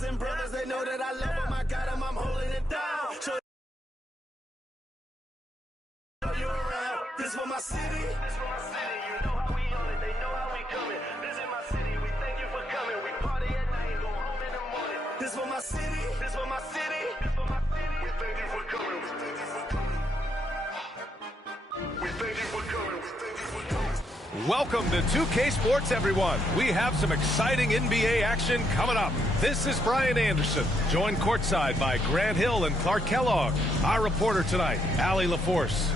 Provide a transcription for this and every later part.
sisters and brothers, they know that I love them. I got them, I'm holding it down. Show you around. This for my city. This for my city. You know how we on it. They know how we coming. This is my city. We thank you for coming. We party at night, go home in the morning. This for my city. This for my city. This for my city. We thank you for coming. We thank you for coming. We thank you for coming. We thank you for coming. Welcome to 2K Sports, everyone. We have some exciting NBA action coming up. This is Brian Anderson, joined courtside by Grant Hill and Clark Kellogg. Our reporter tonight, Allie LaForce.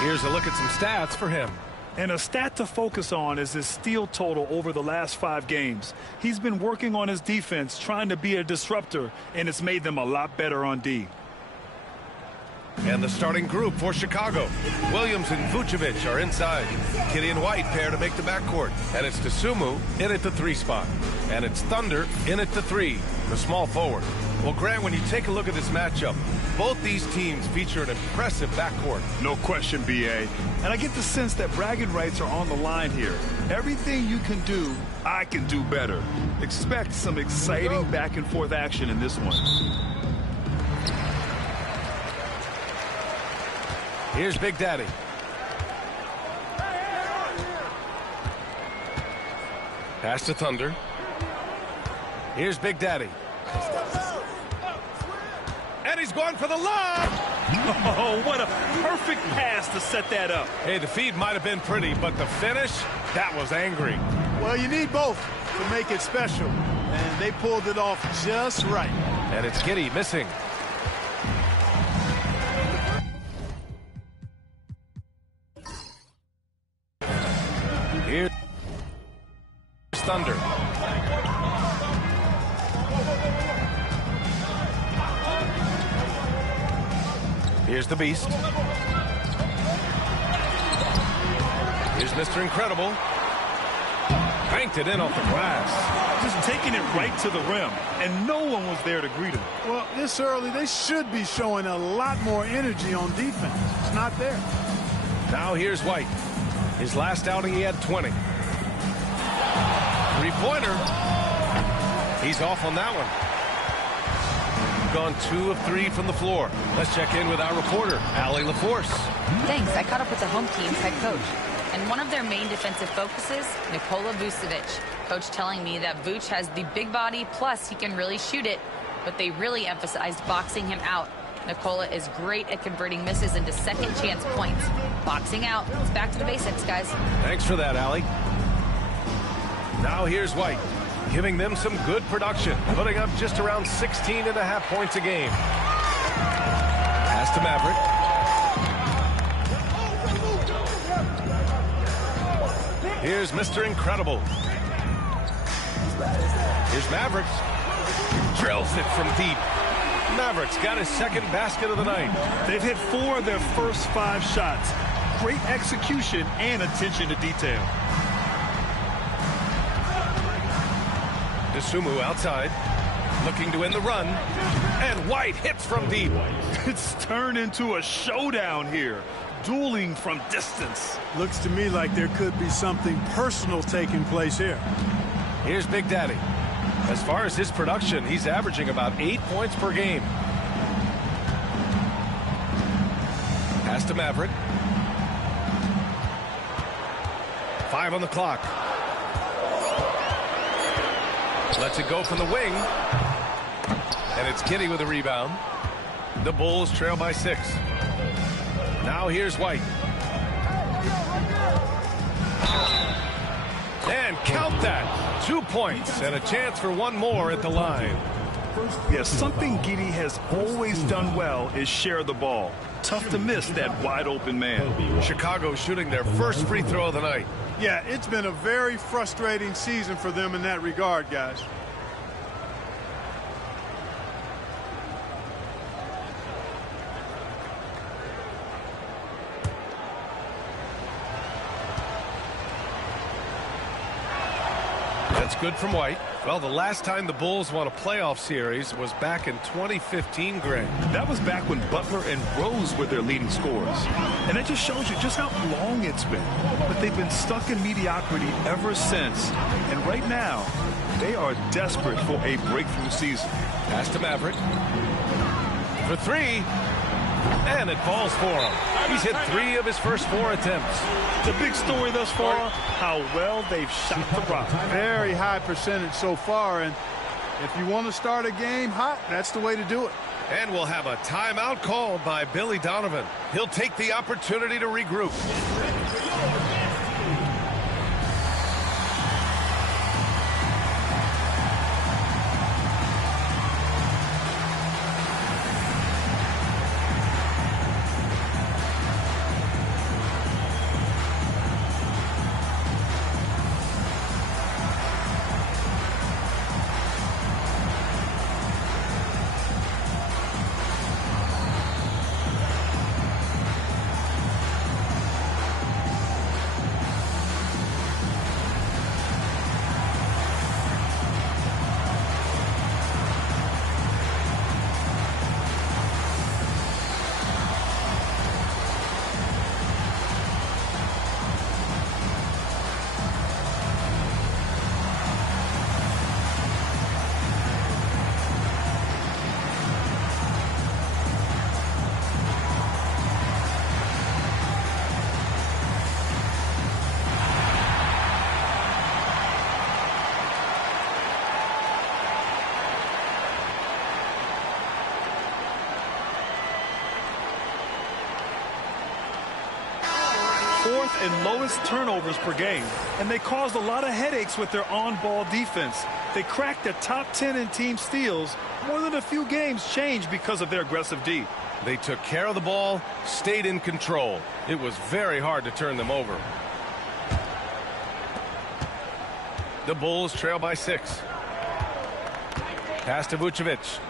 Here's a look at some stats for him. And a stat to focus on is his steal total over the last 5 games. He's been working on his defense, trying to be a disruptor, and it's made them a lot better on D. And the starting group for Chicago. Williams and Vucevic are inside. Kitty and White pair to make the backcourt. And it's Dosunmu in at the 3 spot. And it's Thunder in at the 3, the small forward. Well, Grant, when you take a look at this matchup, both these teams feature an impressive backcourt. No question, B.A. And I get the sense that bragging rights are on the line here. Everything you can do, I can do better. Expect some exciting back-and-forth action in this one. Here's Big Daddy. Pass to Thunder. Here's Big Daddy. And he's going for the lob. Oh, what a perfect pass to set that up. Hey, the feed might have been pretty, but the finish, that was angry. Well, you need both to make it special. And they pulled it off just right. And it's Kitty missing. Here's Thunder. Here's the Beast. Here's Mr. Incredible. Banked it in off the glass. Just taking it right to the rim, and no one was there to greet him. Well, this early, they should be showing a lot more energy on defense. It's not there. Now here's White. His last outing, he had 20. Three-pointer. He's off on that one. Gone 2 of 3 from the floor. Let's check in with our reporter, Allie LaForce. Thanks. I caught up with the home team's head coach. And one of their main defensive focuses, Nikola Vucevic. Coach telling me that Vuce has the big body, plus he can really shoot it, but they really emphasized boxing him out. Nikola is great at converting misses into second chance points. Boxing out. It's back to the basics, guys. Thanks for that, Allie. Now here's White, giving them some good production, putting up just around 16.5 points a game. Pass to Maverick. Here's Mr. Incredible. Here's Mavericks. Drills it from deep. Mavericks got his second basket of the night. They've hit 4 of their first 5 shots. Great execution and attention to detail. Dosunmu outside, looking to end the run, and White hits from deep. It's turned into a showdown here, dueling from distance. Looks to me like there could be something personal taking place here. Here's Big Daddy. As far as his production, he's averaging about 8 points per game. Pass to Maverick. 5 on the clock. Lets it go from the wing. And it's Kitty with a rebound. The Bulls trail by 6. Now here's White. And count that. 2 points and a chance for one more at the line. Yeah, something Giddey has always done well is share the ball. Tough to miss that wide open man. Chicago shooting their first free throw of the night. Yeah, it's been a very frustrating season for them in that regard, guys. It's good from White. Well, the last time the Bulls won a playoff series was back in 2015, Greg. That was back when Butler and Rose were their leading scorers. And that just shows you just how long it's been. But they've been stuck in mediocrity ever since. And right now, they are desperate for a breakthrough season. Pass to Maverick. For three. And it falls for him. He's hit 3 of his first 4 attempts. The big story thus far, how well they've shot the rock. Very high percentage so far, and if you want to start a game hot, that's the way to do it. And we'll have a timeout called by Billy Donovan. He'll take the opportunity to regroup. Fourth and lowest turnovers per game, and they caused a lot of headaches with their on-ball defense. They cracked the top 10 in team steals. More than a few games changed because of their aggressive D. They took care of the ball, stayed in control. It was very hard to turn them over. The Bulls trail by 6. Pass to Vucevic.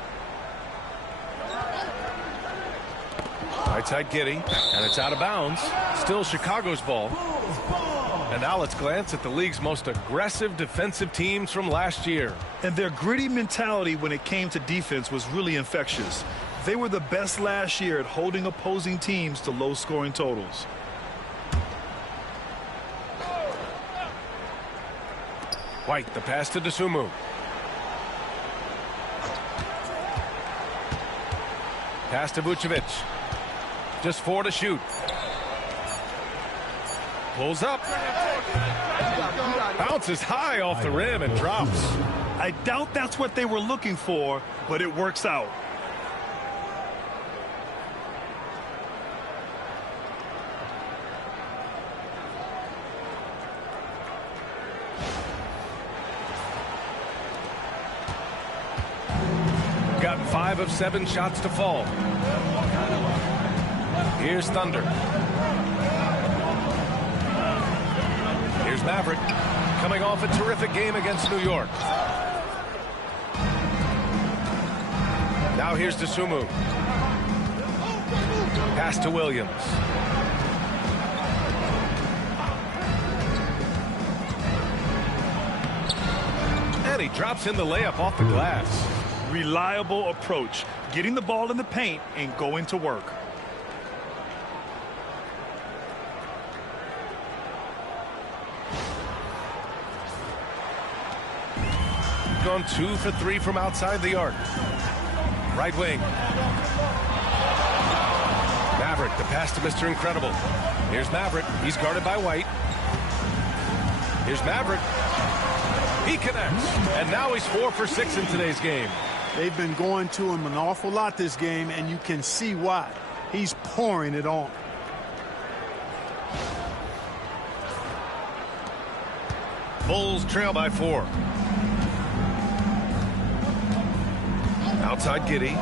Right side Giddey, and it's out of bounds. Still Chicago's ball. And now let's glance at the league's most aggressive defensive teams from last year. And their gritty mentality when it came to defense was really infectious. They were the best last year at holding opposing teams to low-scoring totals. White, the pass to Dosunmu. Pass to Vucevic. Just 4 to shoot. Pulls up. Bounces high off the rim and drops. I doubt that's what they were looking for, but it works out. Got 5 of 7 shots to fall. Here's Thunder. Here's Maverick, coming off a terrific game against New York. Now here's Dosunmu. Pass to Williams. And he drops in the layup off the glass. Reliable approach, getting the ball in the paint and going to work. Gone 2 for 3 from outside the arc. Right wing. Maverick, the pass to Mr. Incredible. Here's Maverick. He's guarded by White. Here's Maverick. He connects. And now he's 4 for 6 in today's game. They've been going to him an awful lot this game, and you can see why. He's pouring it on. Bulls trail by 4. Outside Giddey.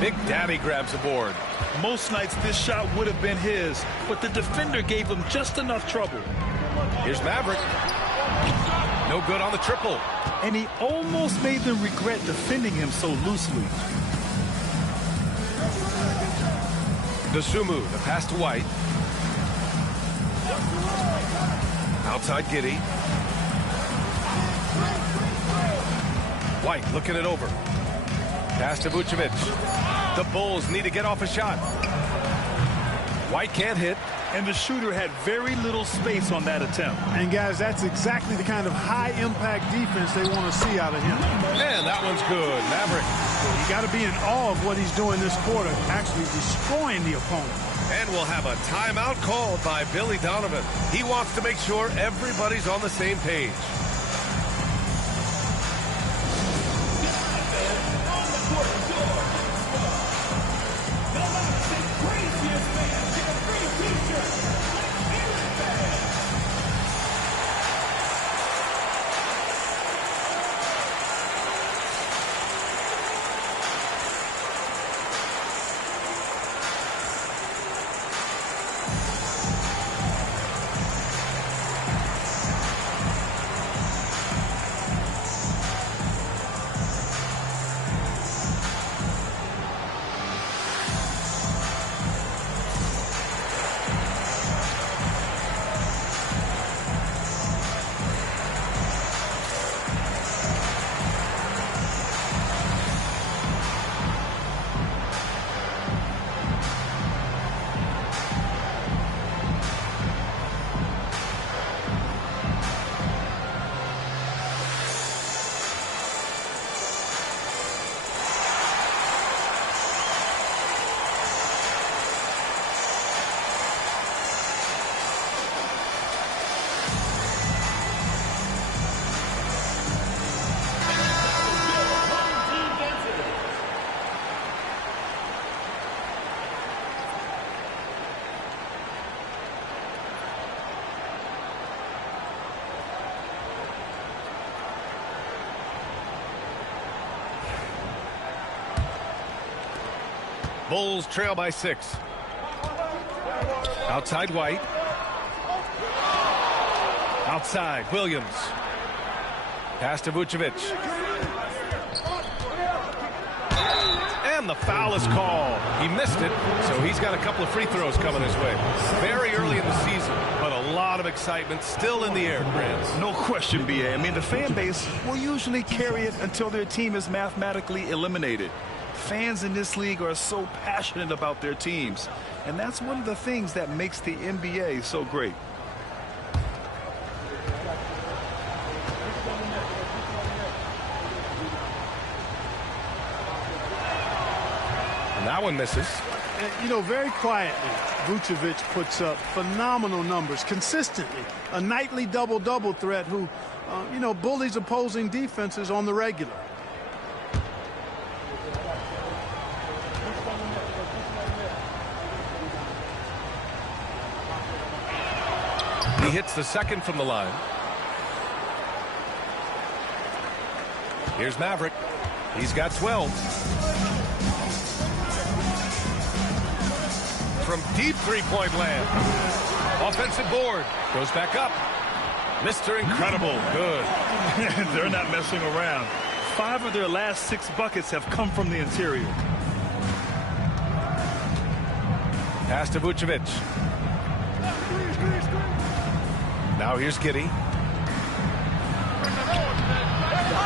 Big Daddy grabs a board. Most nights this shot would have been his, but the defender gave him just enough trouble. Here's Maverick. No good on the triple. And he almost made them regret defending him so loosely. Dosunmu, the pass to White. Outside Giddy. White looking it over. Pass to Vucevic. The Bulls need to get off a shot. White can't hit. And the shooter had very little space on that attempt. And guys, that's exactly the kind of high-impact defense they want to see out of him. And that one's good. Maverick. You got to be in awe of what he's doing this quarter, actually destroying the opponent. And we'll have a timeout called by Billy Donovan. He wants to make sure everybody's on the same page. Bulls trail by 6. Outside White. Outside Williams. Pass to Vucevic. And the foul is called. He missed it, so he's got a couple of free throws coming his way. Very early in the season, but a lot of excitement still in the air, Grant. No question, B.A. I mean, the fan base will usually carry it until their team is mathematically eliminated. Fans in this league are so passionate about their teams, and that's one of the things that makes the NBA so great. And that one misses. You know, very quietly, Vucevic puts up phenomenal numbers consistently. A nightly double-double threat who, you know, bullies opposing defenses on the regular. He hits the second from the line. Here's Maverick. He's got 12. From deep three-point land. Offensive board. Goes back up. Mr. Incredible. Good. They're not messing around. 5 of their last 6 buckets have come from the interior. Pass to Vucevic. Now here's Giddy.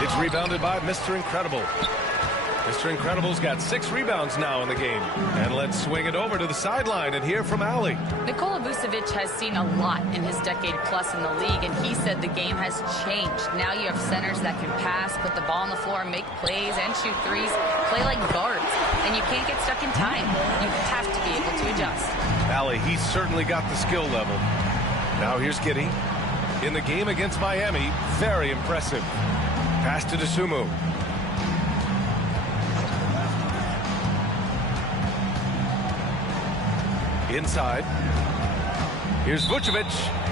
It's rebounded by Mr. Incredible. Mr. Incredible's got 6 rebounds now in the game. And let's swing it over to the sideline and hear from Allie. Nikola Vucevic has seen a lot in his decade-plus in the league, and he said the game has changed. Now you have centers that can pass, put the ball on the floor, make plays, and shoot threes, play like guards. And you can't get stuck in time. You have to be able to adjust. Allie, he's certainly got the skill level. Now here's Giddy. In the game against Miami, very impressive. Pass to Dosunmu. Inside. Here's Vucevic.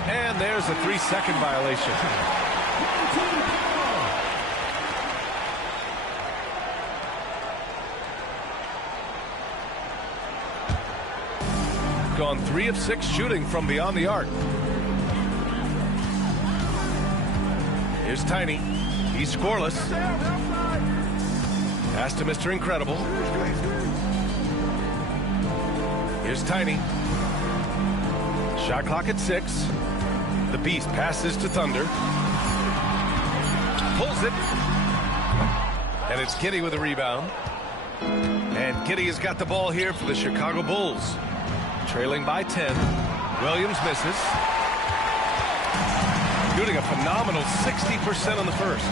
And there's a 3-second violation. Gone 3 of 6 shooting from beyond the arc. Here's Tiny. He's scoreless. Pass to Mr. Incredible. Here's Tiny. Shot clock at 6. The Beast passes to Thunder. Pulls it. And it's Giddey with a rebound. And Giddey has got the ball here for the Chicago Bulls. Trailing by 10. Williams misses. Shooting a phenomenal 60% on the first.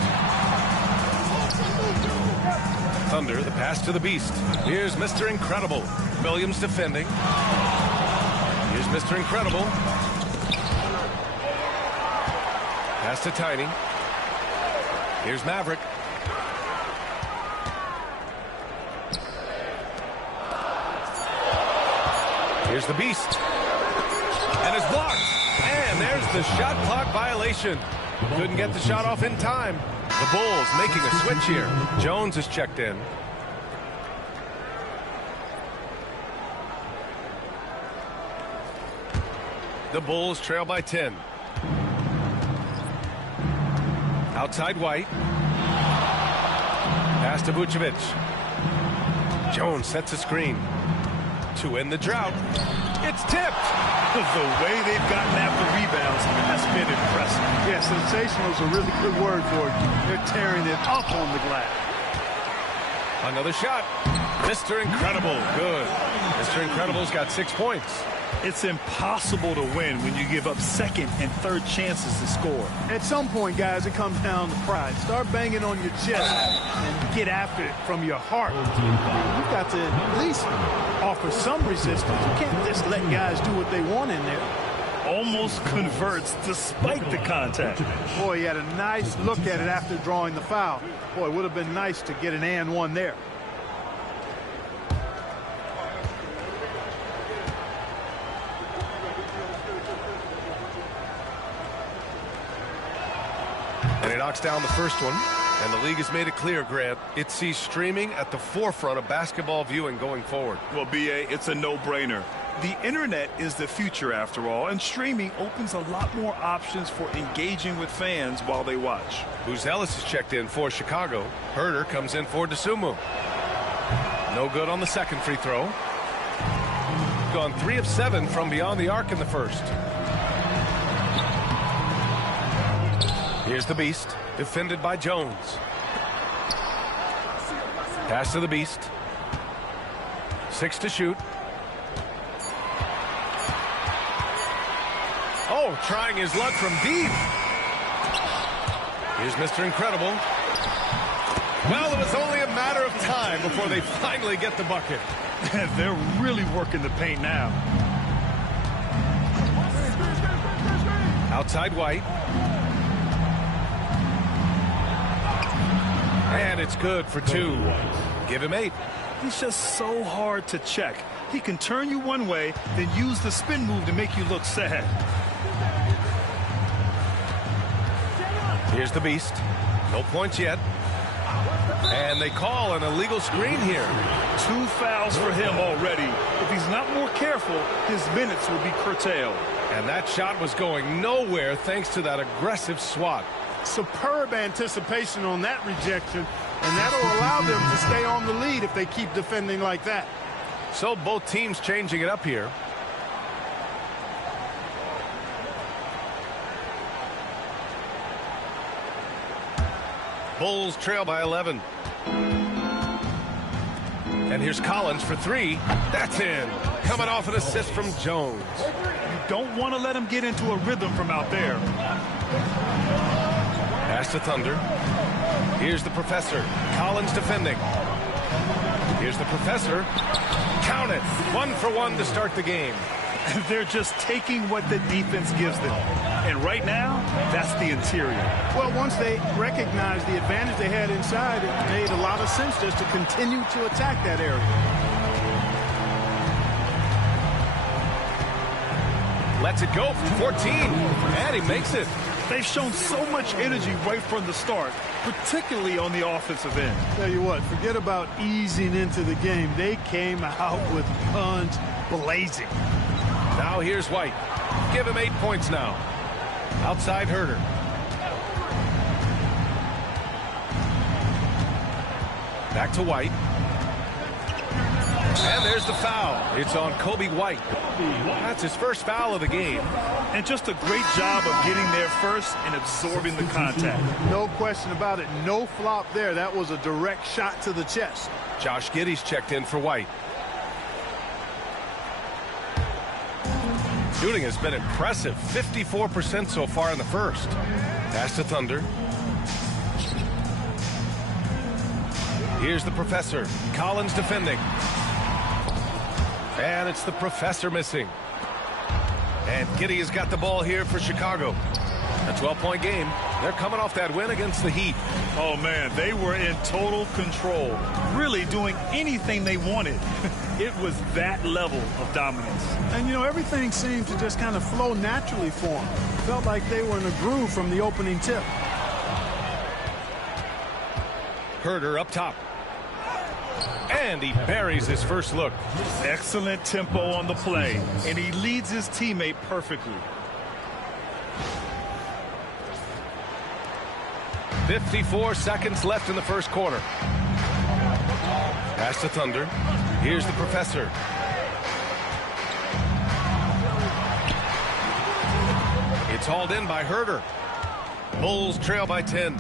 Thunder, the pass to the Beast. Here's Mr. Incredible. Williams defending. Here's Mr. Incredible. Pass to Tiny. Here's Maverick. Here's the Beast. And it's blocked. And there's the shot clock violation. Couldn't get the shot off in time. The Bulls making a switch here. Jones is checked in. The Bulls trail by 10. Outside White. Pass to Vucevic. Jones sets a screen. To end the drought. It's tipped. The way they've gotten after rebounds has been impressive. Yeah, sensational is a really good word for it. They're tearing it up on the glass. Another shot. Mr. Incredible. Good. Mr. Incredible's got 6 points. It's impossible to win when you give up second and third chances to score. At some point, guys, it comes down to pride. Start banging on your chest and get after it from your heart. You've got to at least offer some resistance. You can't just let guys do what they want in there. Almost converts despite the contact. Boy, he had a nice look at it after drawing the foul. Boy, it would have been nice to get an and one there. And he knocks down the first one. And the league has made it clear, Grant, it sees streaming at the forefront of basketball viewing going forward. Well, B.A., it's a no-brainer. The internet is the future, after all, and streaming opens a lot more options for engaging with fans while they watch. Ellis is checked in for Chicago. Herder comes in for DeSumo. No good on the second free throw. Gone 3 of 7 from beyond the arc in the first. Here's the Beast, defended by Jones. Pass to the Beast. 6 to shoot. Oh, trying his luck from deep. Here's Mr. Incredible. Well, it was only a matter of time before they finally get the bucket. They're really working the paint now. Outside White. And it's good for 2. Give him 8. He's just so hard to check. He can turn you one way, then use the spin move to make you look sad. Here's the Beast. No points yet. And they call an illegal screen here. 2 fouls for him already. If he's not more careful, his minutes will be curtailed. And that shot was going nowhere thanks to that aggressive swat. Superb anticipation on that rejection, and that'll allow them to stay on the lead if they keep defending like that. So both teams changing it up here. Bulls trail by 11. And here's Collins for 3. That's in. Coming off an assist from Jones. You don't want to let him get into a rhythm from out there. Pass to Thunder. Here's the Professor. Collins defending. Here's the Professor. Count it. 1 for 1 to start the game. They're just taking what the defense gives them. And right now, that's the interior. Well, once they recognized the advantage they had inside, it made a lot of sense just to continue to attack that area. Lets it go from 14. And he makes it. They've shown so much energy right from the start, particularly on the offensive end. Tell you what, forget about easing into the game. They came out with guns blazing. Now here's White. Give him 8 points now. Outside Herder. Back to White. And there's the foul. It's on Kobe White. That's his first foul of the game. And just a great job of getting there first and absorbing the contact. No question about it. No flop there. That was a direct shot to the chest. Josh Giddey's checked in for White. Shooting has been impressive. 54% so far in the first. Pass to Thunder. Here's the Professor. Collins defending. And it's the Professor missing. And Giddey has got the ball here for Chicago. A 12-point game. They're coming off that win against the Heat. Oh, man, they were in total control. Really doing anything they wanted. It was that level of dominance. And, you know, everything seemed to just kind of flow naturally for them. Felt like they were in a groove from the opening tip. Herder up top. And he buries his first look. Excellent tempo on the play, and he leads his teammate perfectly. 54 seconds left in the first quarter. Pass to Thunder. Here's the Professor. It's hauled in by Herder. Bulls trail by 10.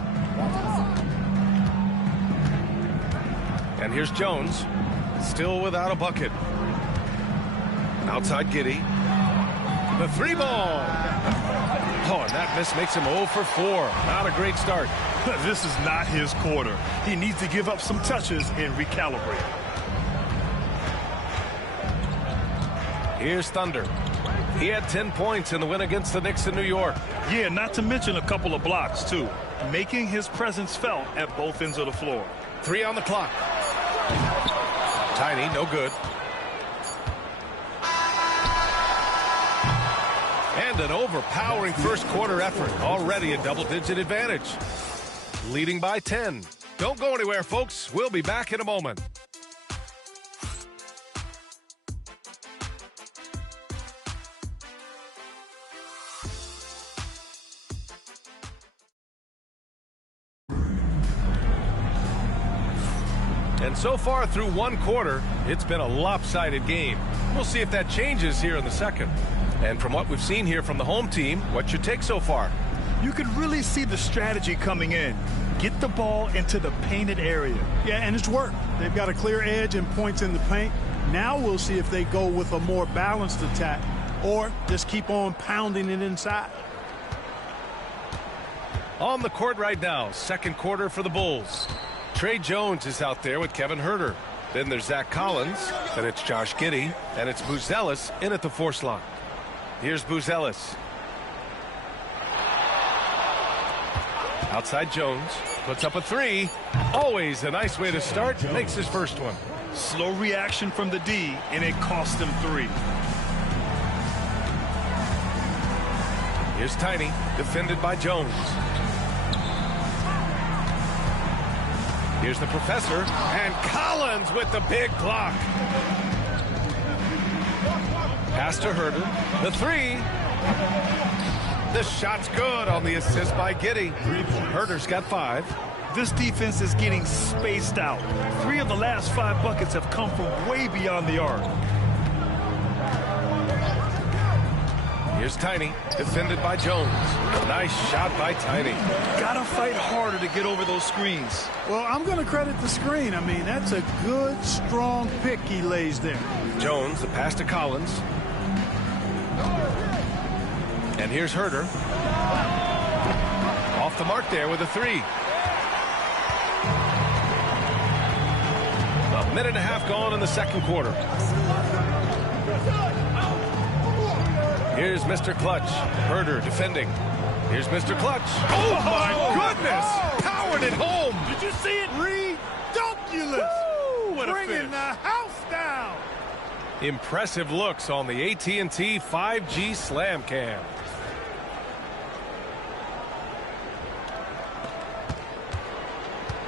And here's Jones. Still without a bucket. Outside Giddey. The three ball. Oh, and that miss makes him 0 for 4. Not a great start. This is not his quarter. He needs to give up some touches and recalibrate. Here's Thunder. He had 10 points in the win against the Knicks in New York. Yeah, not to mention a couple of blocks, too. Making his presence felt at both ends of the floor. 3 on the clock. Tiny, no good. And an overpowering first quarter effort. Already a double-digit advantage. Leading by 10. Don't go anywhere, folks. We'll be back in a moment. And so far through one quarter, it's been a lopsided game. We'll see if that changes here in the second. And from what we've seen here from the home team, what's your take so far? You could really see the strategy coming in. Get the ball into the painted area. Yeah, and it's worked. They've got a clear edge and points in the paint. Now we'll see if they go with a more balanced attack or just keep on pounding it inside. On the court right now, second quarter for the Bulls. Trey Jones is out there with Kevin Herder. Then there's Zach Collins. Then it's Josh Giddey. And it's Buzelis in at the 4 slot. Here's Buzelis. Outside Jones. Puts up a 3. Always a nice way to start. Makes his first one. Slow reaction from the D, and it cost him 3. Here's Tiny. Defended by Jones. Here's the Professor. And Collins with the big block. Pass to Herder. The 3. The shot's good on the assist by Giddey. Herder's got 5. This defense is getting spaced out. 3 of the last 5 buckets have come from way beyond the arc. Here's Tiny, defended by Jones. Nice shot by Tiny. Gotta fight harder to get over those screens. Well, I'm going to credit the screen. I mean, that's a good, strong pick he lays there. Jones, the pass to Collins. And here's Herder. Off the mark there with a 3. A minute and a half gone in the second quarter. Here's Mr. Clutch. Herder defending. Here's Mr. Clutch. Oh, my goodness! Powered it home! Did you see it? Redunculous! What a Bringing finish. the house down! Impressive looks on the AT&T 5G Slam Cam.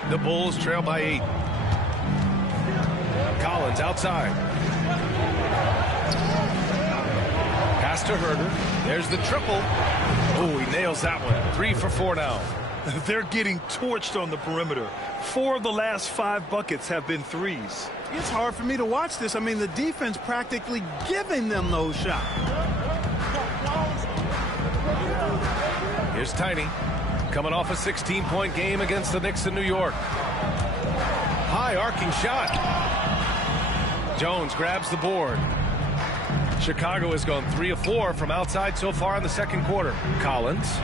The Bulls trail by 8. Collins outside. Pass to Herder. There's the triple. Oh, he nails that one. 3 for 4 now. They're getting torched on the perimeter. 4 of the last 5 buckets have been threes. It's hard for me to watch this. I mean, the defense practically giving them those shots. Here's Tiny, coming off a 16-point game against the Knicks in New York. High arcing shot. Jones grabs the board. Chicago has gone 3 of 4 from outside so far in the second quarter. Collins.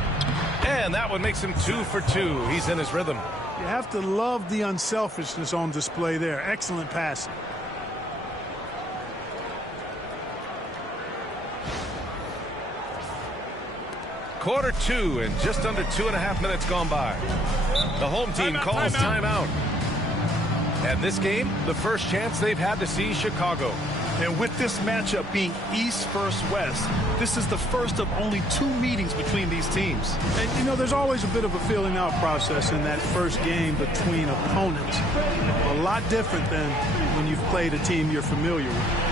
And that one makes him 2 for 2. He's in his rhythm. You have to love the unselfishness on display there. Excellent passing. Quarter 2 and just under 2.5 minutes gone by. The home team calls timeout. And this game, the first chance they've had to see Chicago. And with this matchup being East versus West, this is the first of only 2 meetings between these teams. And, you know, there's always a bit of a feeling out process in that first game between opponents. A lot different than when you've played a team you're familiar with.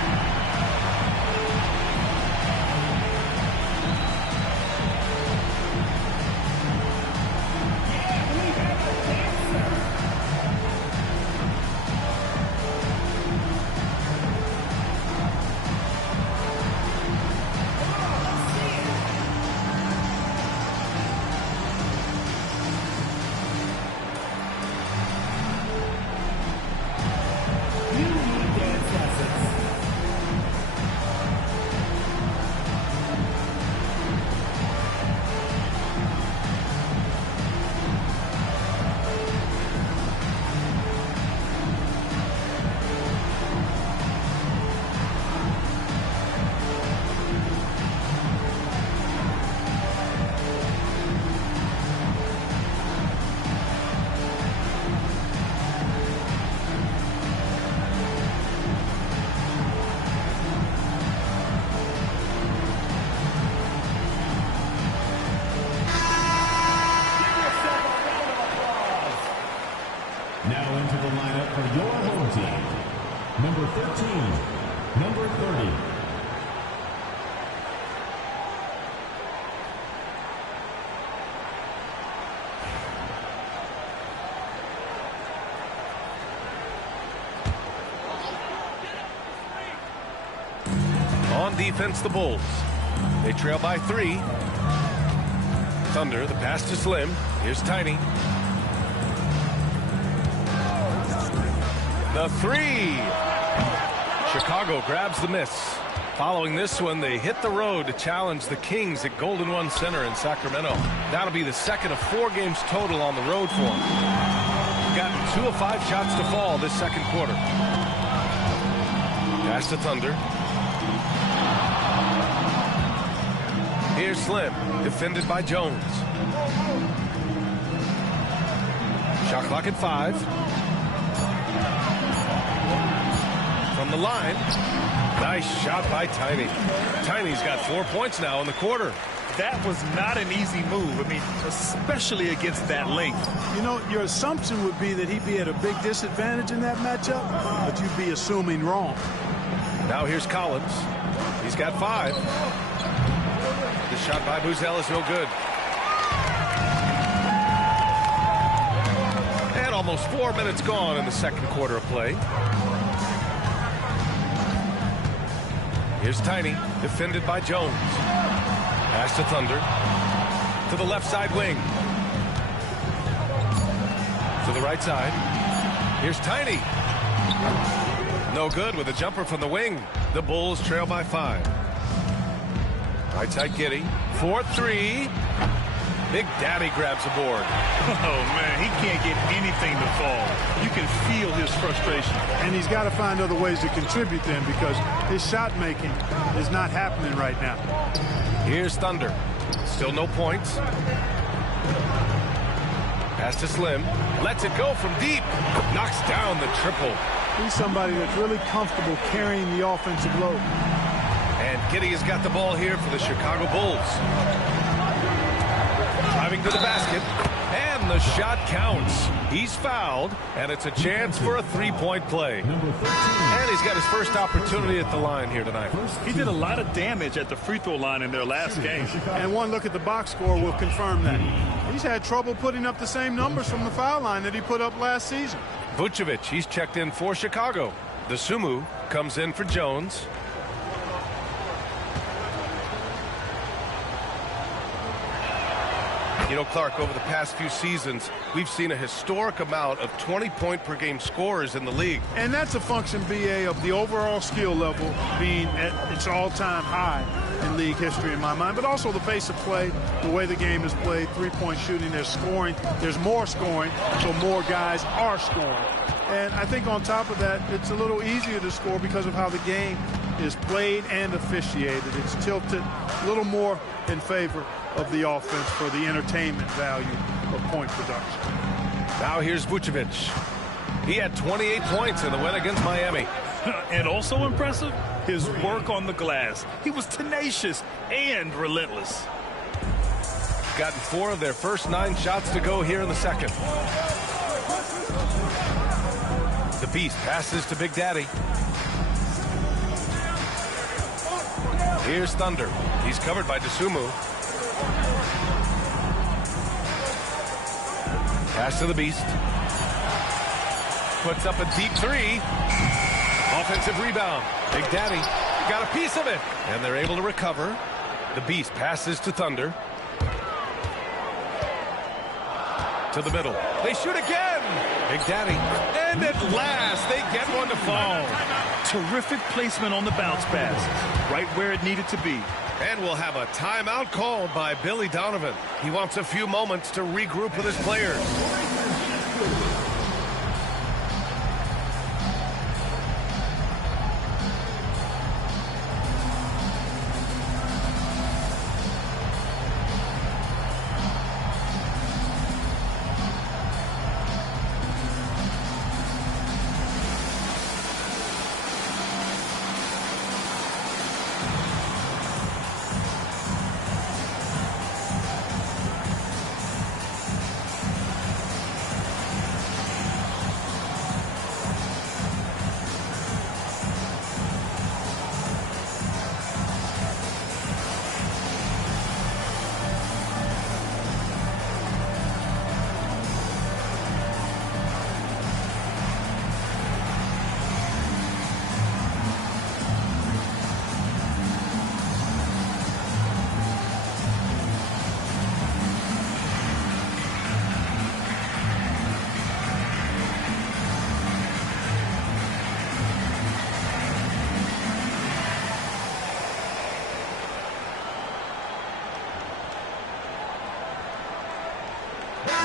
Now into the lineup for your home team. Number 13, number 30. On defense, the Bulls. They trail by 3. Thunder, the pass to Slim. Here's Tiny. The 3. Chicago grabs the miss. Following this one, they hit the road to challenge the Kings at Golden One Center in Sacramento. That'll be the second of 4 games total on the road for them. Gotten 2 of 5 shots to fall this second quarter. Pass to Thunder. Here's Slim, defended by Jones. Shot clock at 5. From the line. Nice shot by Tiny. Tiny's got 4 points now in the quarter. That was not an easy move. I mean, especially against that length. You know, your assumption would be that he'd be at a big disadvantage in that matchup, but you'd be assuming wrong. Now here's Collins. He's got 5. The shot by Buzel is no good. And almost 4 minutes gone in the second quarter of play. Here's Tiny, defended by Jones. Pass to Thunder. To the left side wing. To the right side. Here's Tiny. No good with a jumper from the wing. The Bulls trail by 5. Right side Giddy. 4-3. Big Daddy grabs a board. Oh, man, he can't get anything to fall. You can feel his frustration. And he's got to find other ways to contribute then, because his shot making is not happening right now. Here's Thunder. Still no points. Pass to Slim. Lets it go from deep. Knocks down the triple. He's somebody that's really comfortable carrying the offensive load. And Giddy has got the ball here for the Chicago Bulls. Driving to the basket, and the shot counts. He's fouled, and it's a chance for a 3-point play. And he's got his first opportunity at the line here tonight. He did a lot of damage at the free throw line in their last game. And one look at the box score will confirm that. He's had trouble putting up the same numbers from the foul line that he put up last season. Vucevic, he's checked in for Chicago. The Sumu comes in for Jones. You know, Clark, over the past few seasons, we've seen a historic amount of 20-point-per-game scorers in the league. And that's a function, BA, of the overall skill level being at its all-time high in league history in my mind, but also the pace of play, the way the game is played, three-point shooting, there's scoring, there's more scoring, so more guys are scoring. And I think on top of that, it's a little easier to score because of how the game is played and officiated. It's tilted a little more in favor of the offense for the entertainment value of point production. Now here's Vucevic. He had 28 points in the win against Miami. And also impressive, his work on the glass. He was tenacious and relentless. Gotten 4 of their first 9 shots to go here in the second. The Beast passes to Big Daddy. Here's Thunder. He's covered by Dosunmu. Pass to the Beast. Puts up a deep 3. Offensive rebound. Big Daddy got a piece of it. And they're able to recover. The Beast passes to Thunder. To the middle. They shoot again. Big Daddy. And at last, they get one to fall. Terrific placement on the bounce pass. Right where it needed to be. And we'll have a timeout called by Billy Donovan. He wants a few moments to regroup with his players.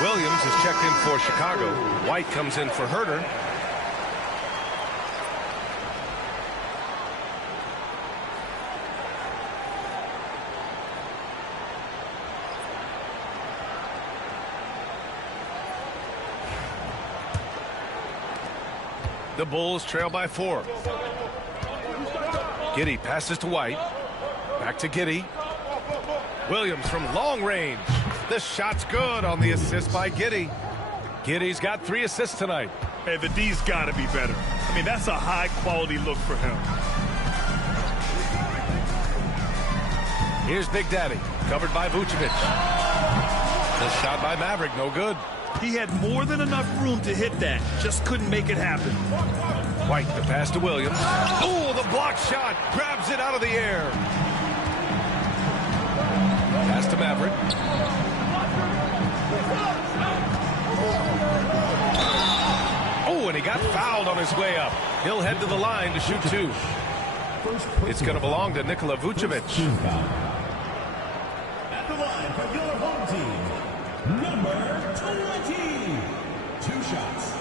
Williams is checked in for Chicago. White comes in for Herter. The Bulls trail by 4. Giddey passes to White. Back to Giddey. Williams from long range. The shot's good on the assist by Giddey. Giddey's got 3 assists tonight. Hey, the D's got to be better. I mean, that's a high-quality look for him. Here's Big Daddy, covered by Vucevic. The shot by Maverick, no good. He had more than enough room to hit that. Just couldn't make it happen. White, the pass to Williams. Oh, the block shot. Grabs it out of the air. Pass to Maverick. Oh, and he got fouled on his way up. He'll head to the line to shoot 2. It's going to belong to Nikola Vucevic. At the line for your home team, number 20. 2 shots.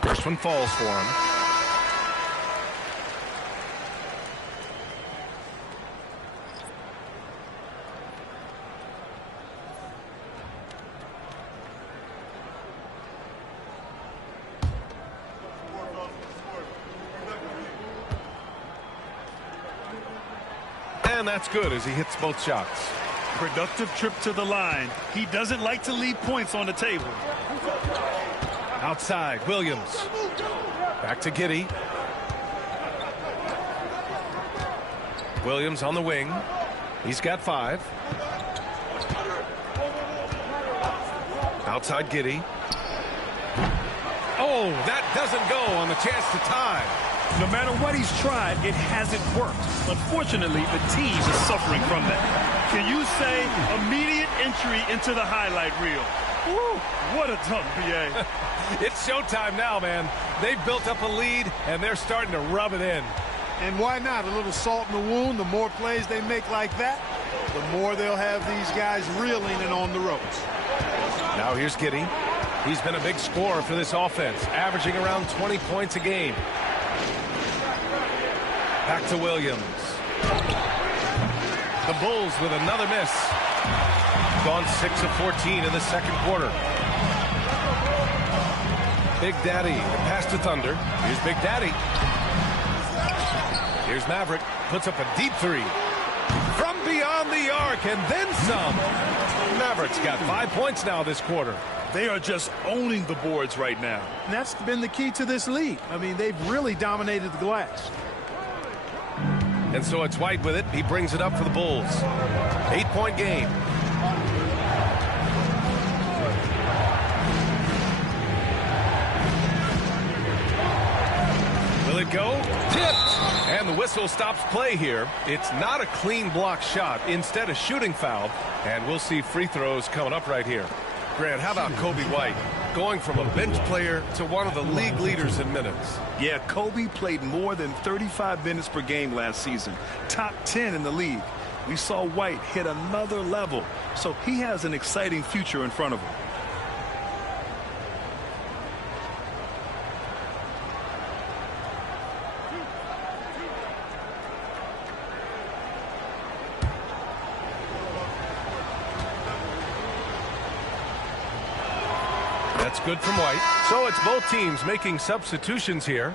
First one falls for him. And that's good as he hits both shots. Productive trip to the line. He doesn't like to leave points on the table. Outside, Williams. Back to Giddey. Williams on the wing. He's got 5. Outside Giddey. Oh, that doesn't go on the chance to tie. No matter what he's tried, it hasn't worked. Unfortunately, the team is suffering from that. Can you say immediate entry into the highlight reel? Woo, what a dunk, BA. It's showtime now, man. They've built up a lead, and they're starting to rub it in. And why not? A little salt in the wound. The more plays they make like that, the more they'll have these guys reeling and on the ropes. Now here's Giddey. He's been a big scorer for this offense, averaging around 20 points a game. Back to Williams. The Bulls with another miss. Gone 6 of 14 in the second quarter. Big Daddy, the pass to Thunder. Here's Big Daddy. Here's Maverick, puts up a deep 3. From beyond the arc, and then some. Maverick's got 5 points now this quarter. They are just owning the boards right now. And that's been the key to this lead. I mean, they've really dominated the glass. And so it's White with it. He brings it up for the Bulls. 8-point game. Will it go? Tipped! And the whistle stops play here. It's not a clean block shot. Instead, a shooting foul. And we'll see free throws coming up right here. Grant, how about Kobe White? Going from a bench player to one of the league leaders in minutes. Yeah, Kobe played more than 35 minutes per game last season. Top 10 in the league. We saw White hit another level. So he has an exciting future in front of him. That's good from White. So it's both teams making substitutions here.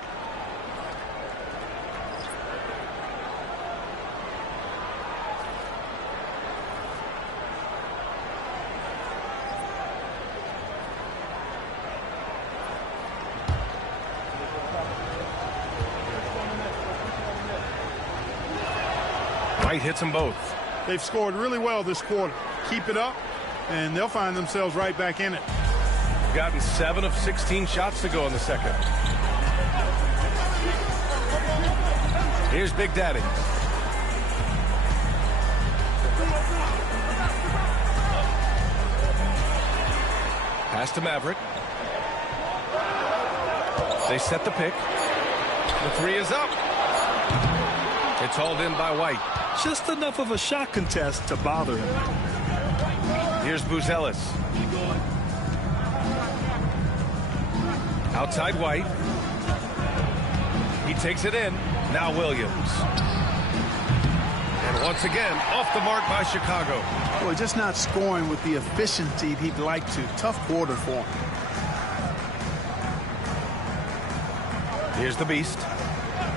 White hits them both. They've scored really well this quarter. Keep it up, and they'll find themselves right back in it. Gotten 7 of 16 shots to go in the second. Here's Big Daddy. Pass to Maverick. They set the pick. The 3 is up. It's hauled in by White. Just enough of a shot contest to bother him. Here's Buzelis. Outside White. He takes it in. Now Williams. And once again, off the mark by Chicago. Boy, just not scoring with the efficiency he'd like to. Tough quarter for him. Here's the Beast.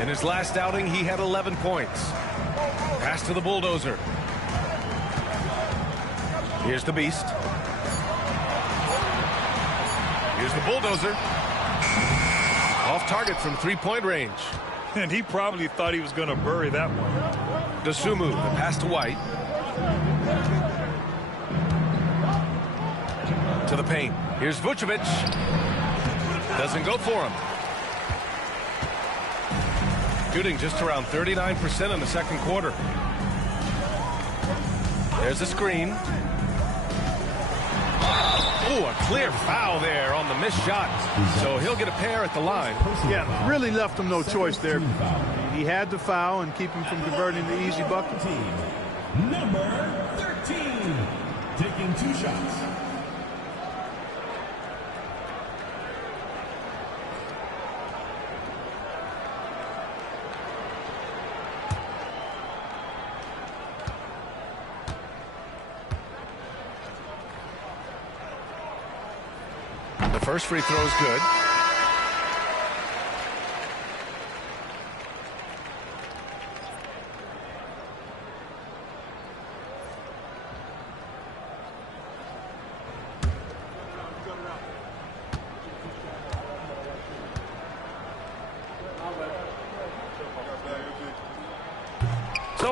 In his last outing, he had 11 points. Pass to the Bulldozer. Here's the Beast. Here's the Bulldozer. Off target from 3-point range. And he probably thought he was going to bury that one. Dosunmu, the pass to White. To the paint. Here's Vucevic. Doesn't go for him. Shooting just around 39% in the second quarter. There's a screen. Oh, a clear foul there on the missed shot. So he'll get a pair at the line. Yeah, really left him no choice there. He had to foul and keep him from converting the easy bucket. Number 13, taking 2 shots. The first free throw is good.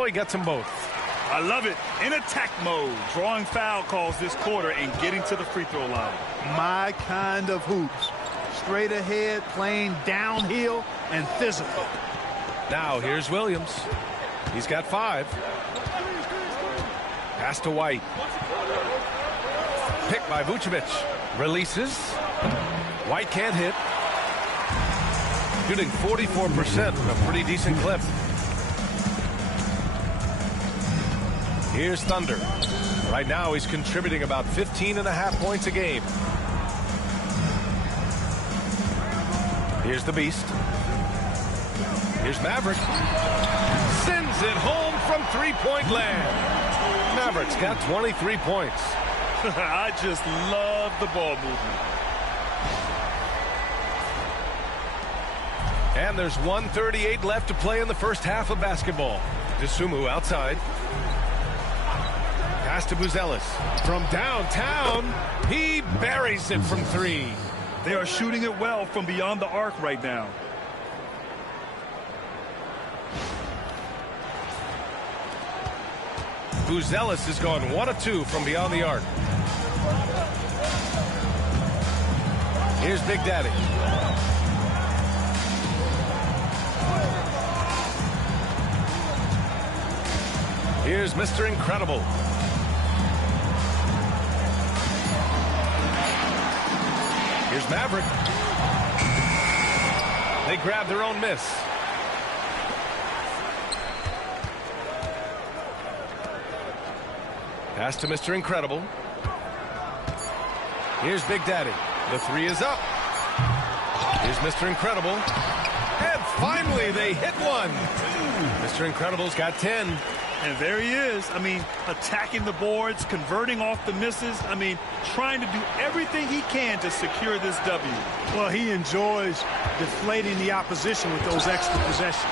he gets them both. I love it. In attack mode, drawing foul calls this quarter and getting to the free throw line. My kind of hoops. Straight ahead, playing downhill, and physical. Now here's Williams. He's got 5. Pass to White. Picked by Vucevic. Releases. White can't hit. Shooting 44%, a pretty decent clip. Here's Thunder. Right now he's contributing about 15.5 points a game. Here's the Beast. Here's Maverick. Sends it home from three-point land. Maverick's got 23 points. I just love the ball movement. And there's 1:38 left to play in the first half of basketball. Dosunmu outside. Pass to Buzelis. From downtown, he buries it from 3. They are shooting it well from beyond the arc right now. Buzelis has gone 1 of 2 from beyond the arc. Here's Big Daddy. Here's Mr. Incredible. Here's Maverick. They grab their own miss. Pass to Mr. Incredible. Here's Big Daddy. The 3 is up. Here's Mr. Incredible. And finally they hit one. Mr. Incredible's got 10. And there he is. I mean, attacking the boards, converting off the misses. I mean, trying to do everything he can to secure this W. Well, he enjoys deflating the opposition with those extra possessions.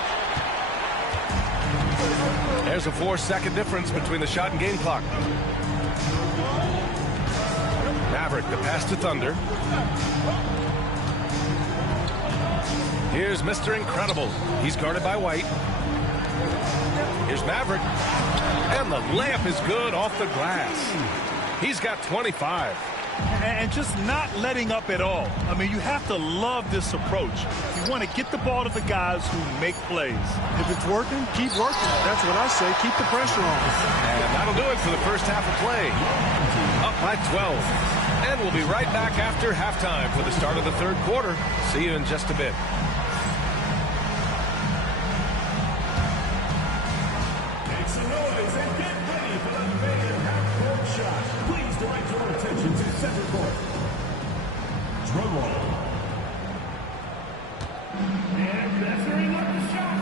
There's a 4-second difference between the shot and game clock. Maverick, the pass to Thunder. Here's Mr. Incredible. He's guarded by White. Here's Maverick. And the layup is good off the glass. He's got 25. And just not letting up at all. I mean, you have to love this approach. You want to get the ball to the guys who make plays. If it's working, keep working. That's what I say. Keep the pressure on. And that'll do it for the first half of play. Up by 12. And we'll be right back after halftime for the start of the third quarter. See you in just a bit. Make some noise and get ready for the main half-court shot. Please direct your attention to center court. Drum roll. And measuring up the shot.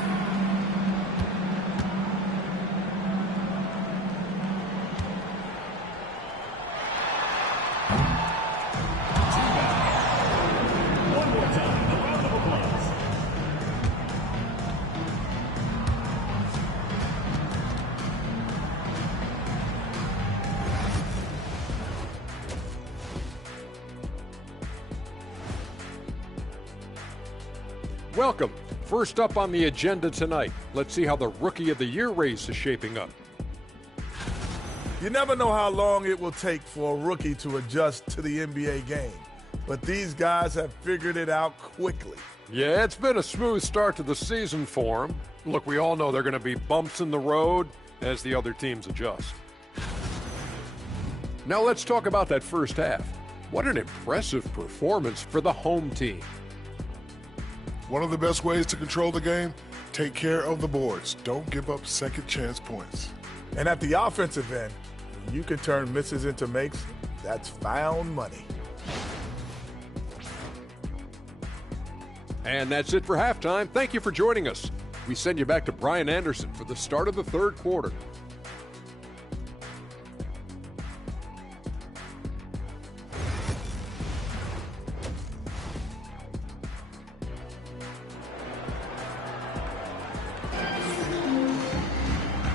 One more time, a round of applause. Welcome. First up on the agenda tonight, let's see how the Rookie of the Year race is shaping up. You never know how long it will take for a rookie to adjust to the NBA game, but these guys have figured it out quickly. Yeah, it's been a smooth start to the season for them. Look, we all know there are going to be bumps in the road as the other teams adjust. Now let's talk about that first half. What an impressive performance for the home team. One of the best ways to control the game, take care of the boards. Don't give up second chance points. And at the offensive end, you can turn misses into makes. That's found money. And that's it for halftime. Thank you for joining us. We send you back to Brian Anderson for the start of the third quarter.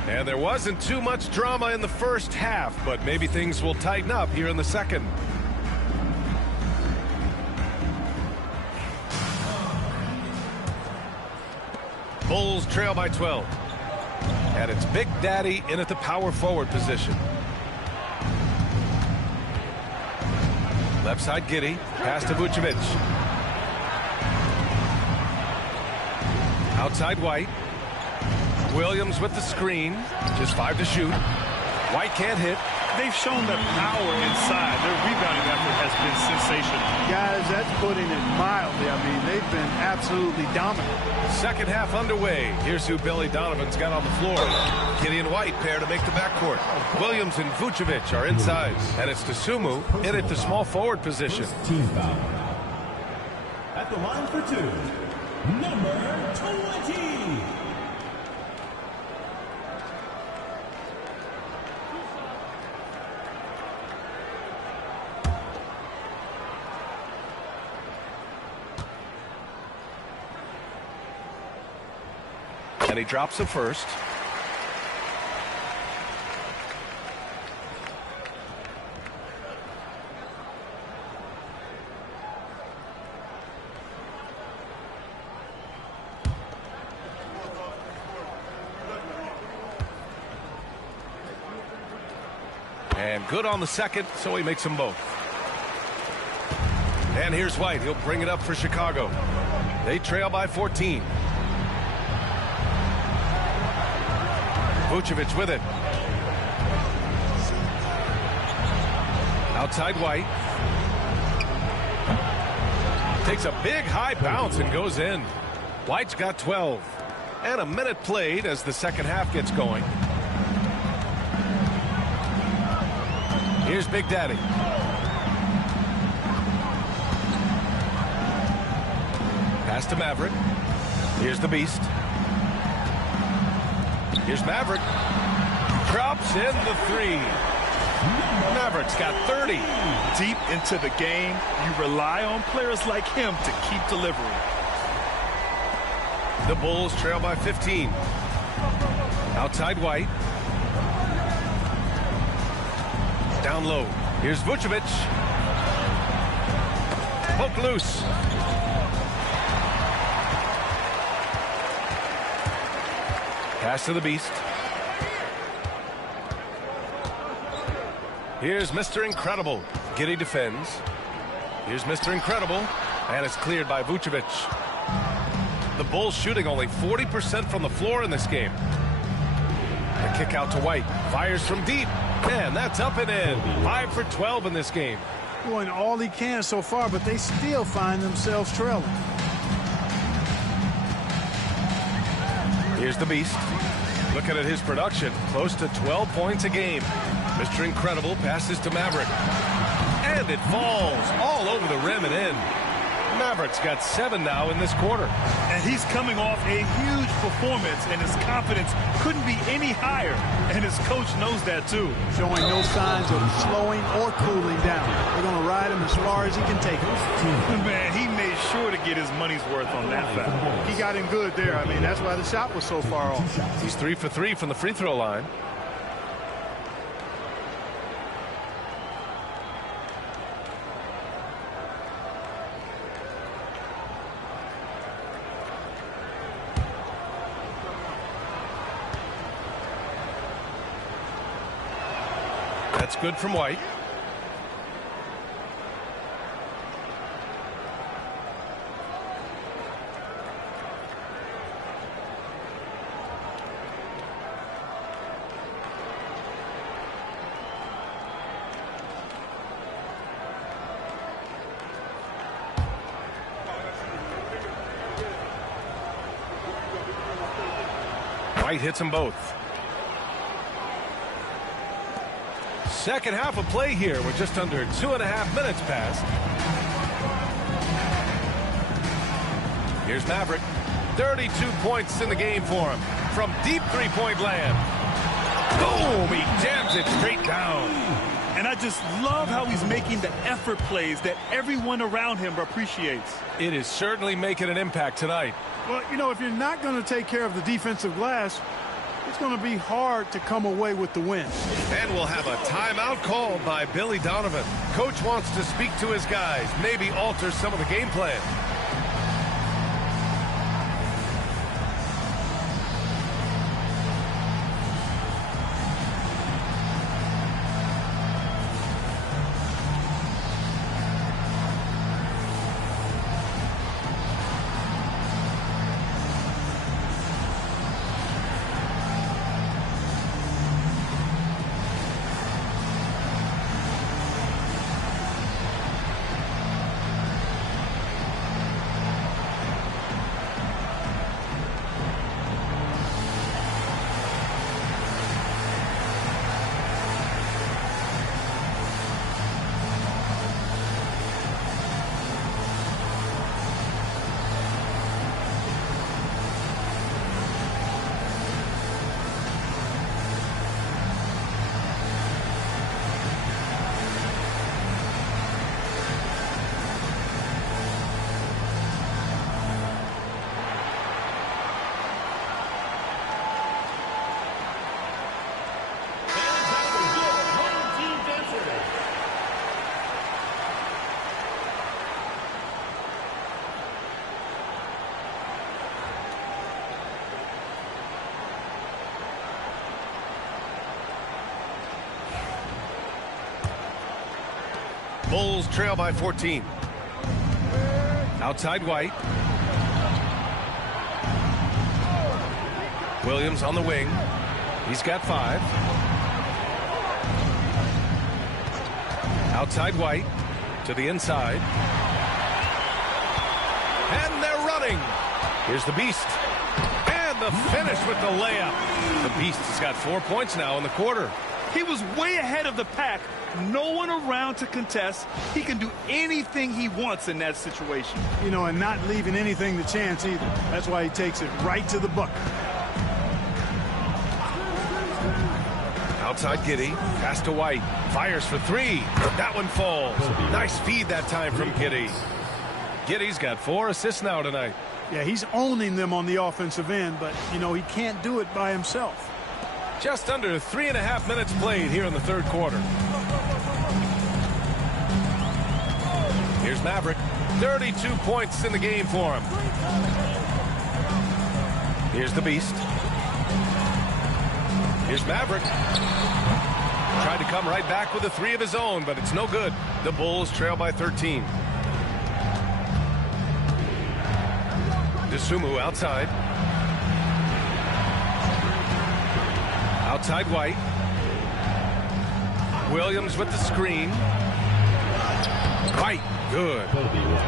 And there wasn't too much drama in the first half, but maybe things will tighten up here in the second. Bulls trail by 12. And it's Big Daddy in at the power forward position. Left side Giddey. Pass to Vucevic. Outside White. Williams with the screen. Just 5 to shoot. White can't hit. They've shown their power inside. Their rebounding effort has been sensational. Guys, that's putting it mildly. I mean, they've been absolutely dominant. Second half underway. Here's who Billy Donovan's got on the floor. Giddey and White pair to make the backcourt. Williams and Vucevic are inside. And it's Dosunmu in at the small forward position. Team foul. At the line for 2, number 20. And he drops the first. And good on the second, so he makes them both. And here's White. He'll bring it up for Chicago. They trail by 14. Vucevic with it. Outside White. Takes a big high bounce and goes in. White's got 12. And a minute played as the second half gets going. Here's Big Daddy. Pass to Maverick. Here's the Beast. Here's Maverick. Drops in the 3. Maverick's got 30. Deep into the game, you rely on players like him to keep delivering. The Bulls trail by 15. Outside White. Down low. Here's Vucevic. Poke loose. Pass to the Beast. Here's Mr. Incredible. Giddey defends. Here's Mr. Incredible. And it's cleared by Vucevic. The Bulls shooting only 40% from the floor in this game. The kick out to White. Fires from deep. And that's up and in. 5 for 12 in this game. Doing all he can so far, but they still find themselves trailing. Here's the Beast. Looking at his production, close to 12 points a game. Mr. Incredible passes to Maverick. And it falls all over the rim and in. Maverick's got 7 now in this quarter. And he's coming off a huge performance, and his confidence couldn't be any higher. And his coach knows that, too. Showing no signs of slowing or cooling down. They're going to ride him as far as he can take him. Man, he made sure to get his money's worth on that foul. He got him good there. I mean, that's why the shot was so far off. He's 3 for 3 from the free throw line. That's good from White. White hits them both. Second half of play here. We're just under 2.5 minutes past. Here's Maverick. 32 points in the game for him. From deep three-point land. Boom! He jams it straight down. And I just love how he's making the effort plays that everyone around him appreciates. It is certainly making an impact tonight. Well, you know, if you're not going to take care of the defensive glass, it's going to be hard to come away with the win. And we'll have a timeout called by Billy Donovan. Coach wants to speak to his guys, maybe alter some of the game plan. Bulls trail by 14. Outside White. Williams on the wing. He's got 5. Outside White to the inside. And they're running. Here's the Beast. And the finish with the layup. The Beast has got 4 points now in the quarter. He was way ahead of the pack. No one around to contest. He can do anything he wants in that situation. You know, and not leaving anything to chance either. That's why he takes it right to the bucket. Outside Giddey, pass to White, fires for 3. That one falls. Nice feed that time from Giddey. Giddey's got 4 assists now tonight. Yeah, he's owning them on the offensive end, but, you know, he can't do it by himself. Just under 3.5 minutes played here in the third quarter. Here's Maverick. 32 points in the game for him. Here's the Beast. Here's Maverick. Tried to come right back with a 3 of his own, but it's no good. The Bulls trail by 13. Dosunmu outside. Outside White. Williams with the screen. White, good.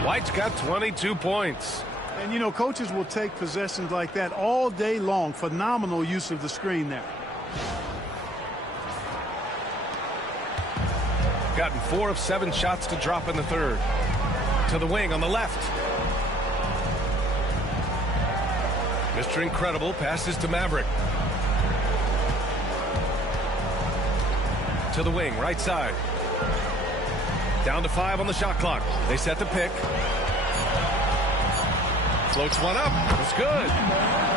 White's got 22 points. And, you know, coaches will take possessions like that all day long. Phenomenal use of the screen there. Gotten 4 of 7 shots to drop in the third. To the wing on the left. Mr. Incredible passes to Maverick. To the wing, right side. Down to 5 on the shot clock. They set the pick. Floats one up. It's good.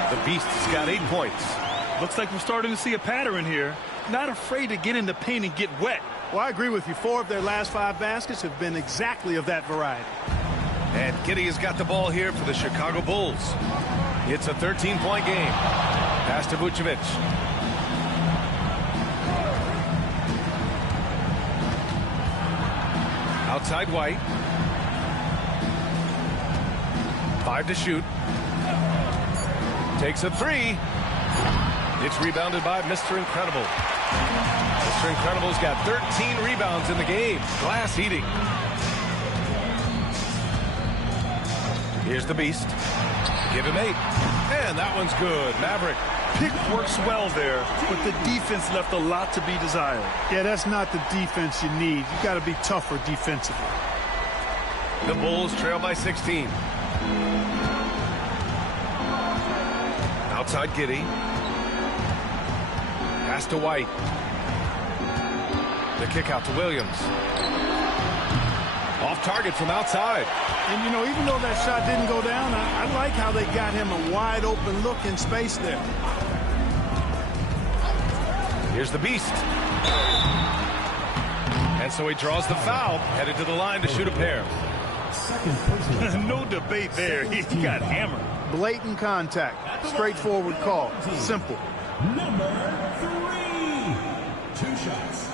The Beast has got 8 points. Looks like we're starting to see a pattern here. Not afraid to get in the paint and get wet. Well, I agree with you. 4 of their last 5 baskets have been exactly of that variety. And Giddey has got the ball here for the Chicago Bulls. It's a 13-point game. Pass to Vucevic. Outside White. 5 to shoot. Takes a 3. It's rebounded by Mr. Incredible. Mr. Incredible's got 13 rebounds in the game. Glass eating. Here's the Beast. Give him 8. And that one's good. Maverick. Pick works well there, but the defense left a lot to be desired. Yeah, that's not the defense you need. You got to be tougher defensively. The Bulls trail by 16. Outside Giddey. Pass to White. The kick out to Williams. Off target from outside. And, you know, even though that shot didn't go down, I like how they got him a wide open look in space there. Here's the Beast. And so he draws the foul, headed to the line to shoot a pair. No debate there. He got hammered. Blatant contact. Straightforward call. Simple. Number 3. 2 shots.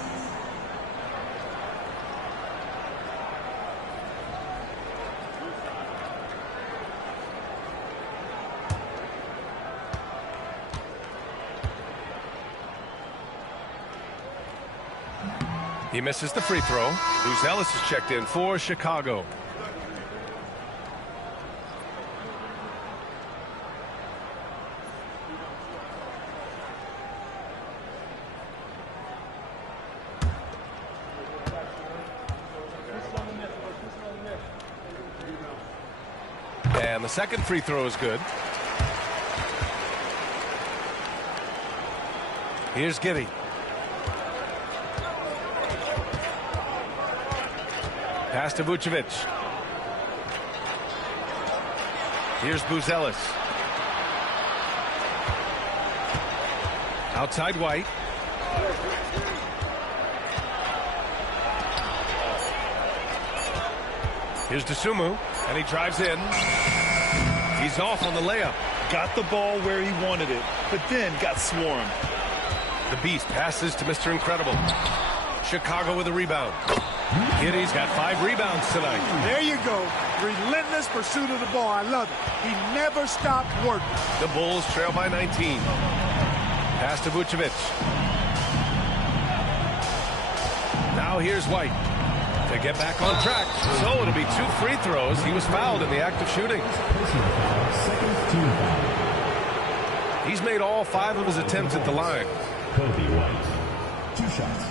He misses the free throw. Ellis is checked in for Chicago. And the second free throw is good. Here's Giddey. Pass to Vucevic. Here's Ellis. Outside White. Here's Dosunmu, and he drives in. He's off on the layup. Got the ball where he wanted it, but then got swarmed. The Beast passes to Mr. Incredible. Chicago with a rebound. Giddy's got 5 rebounds tonight. There you go. Relentless pursuit of the ball. I love it. He never stopped working. The Bulls trail by 19. Pass to Vucevic. Now here's White to get back on track. So it'll be 2 free throws. He was fouled in the act of shooting. He's made all 5 of his attempts at the line. Kobe White, 2 shots.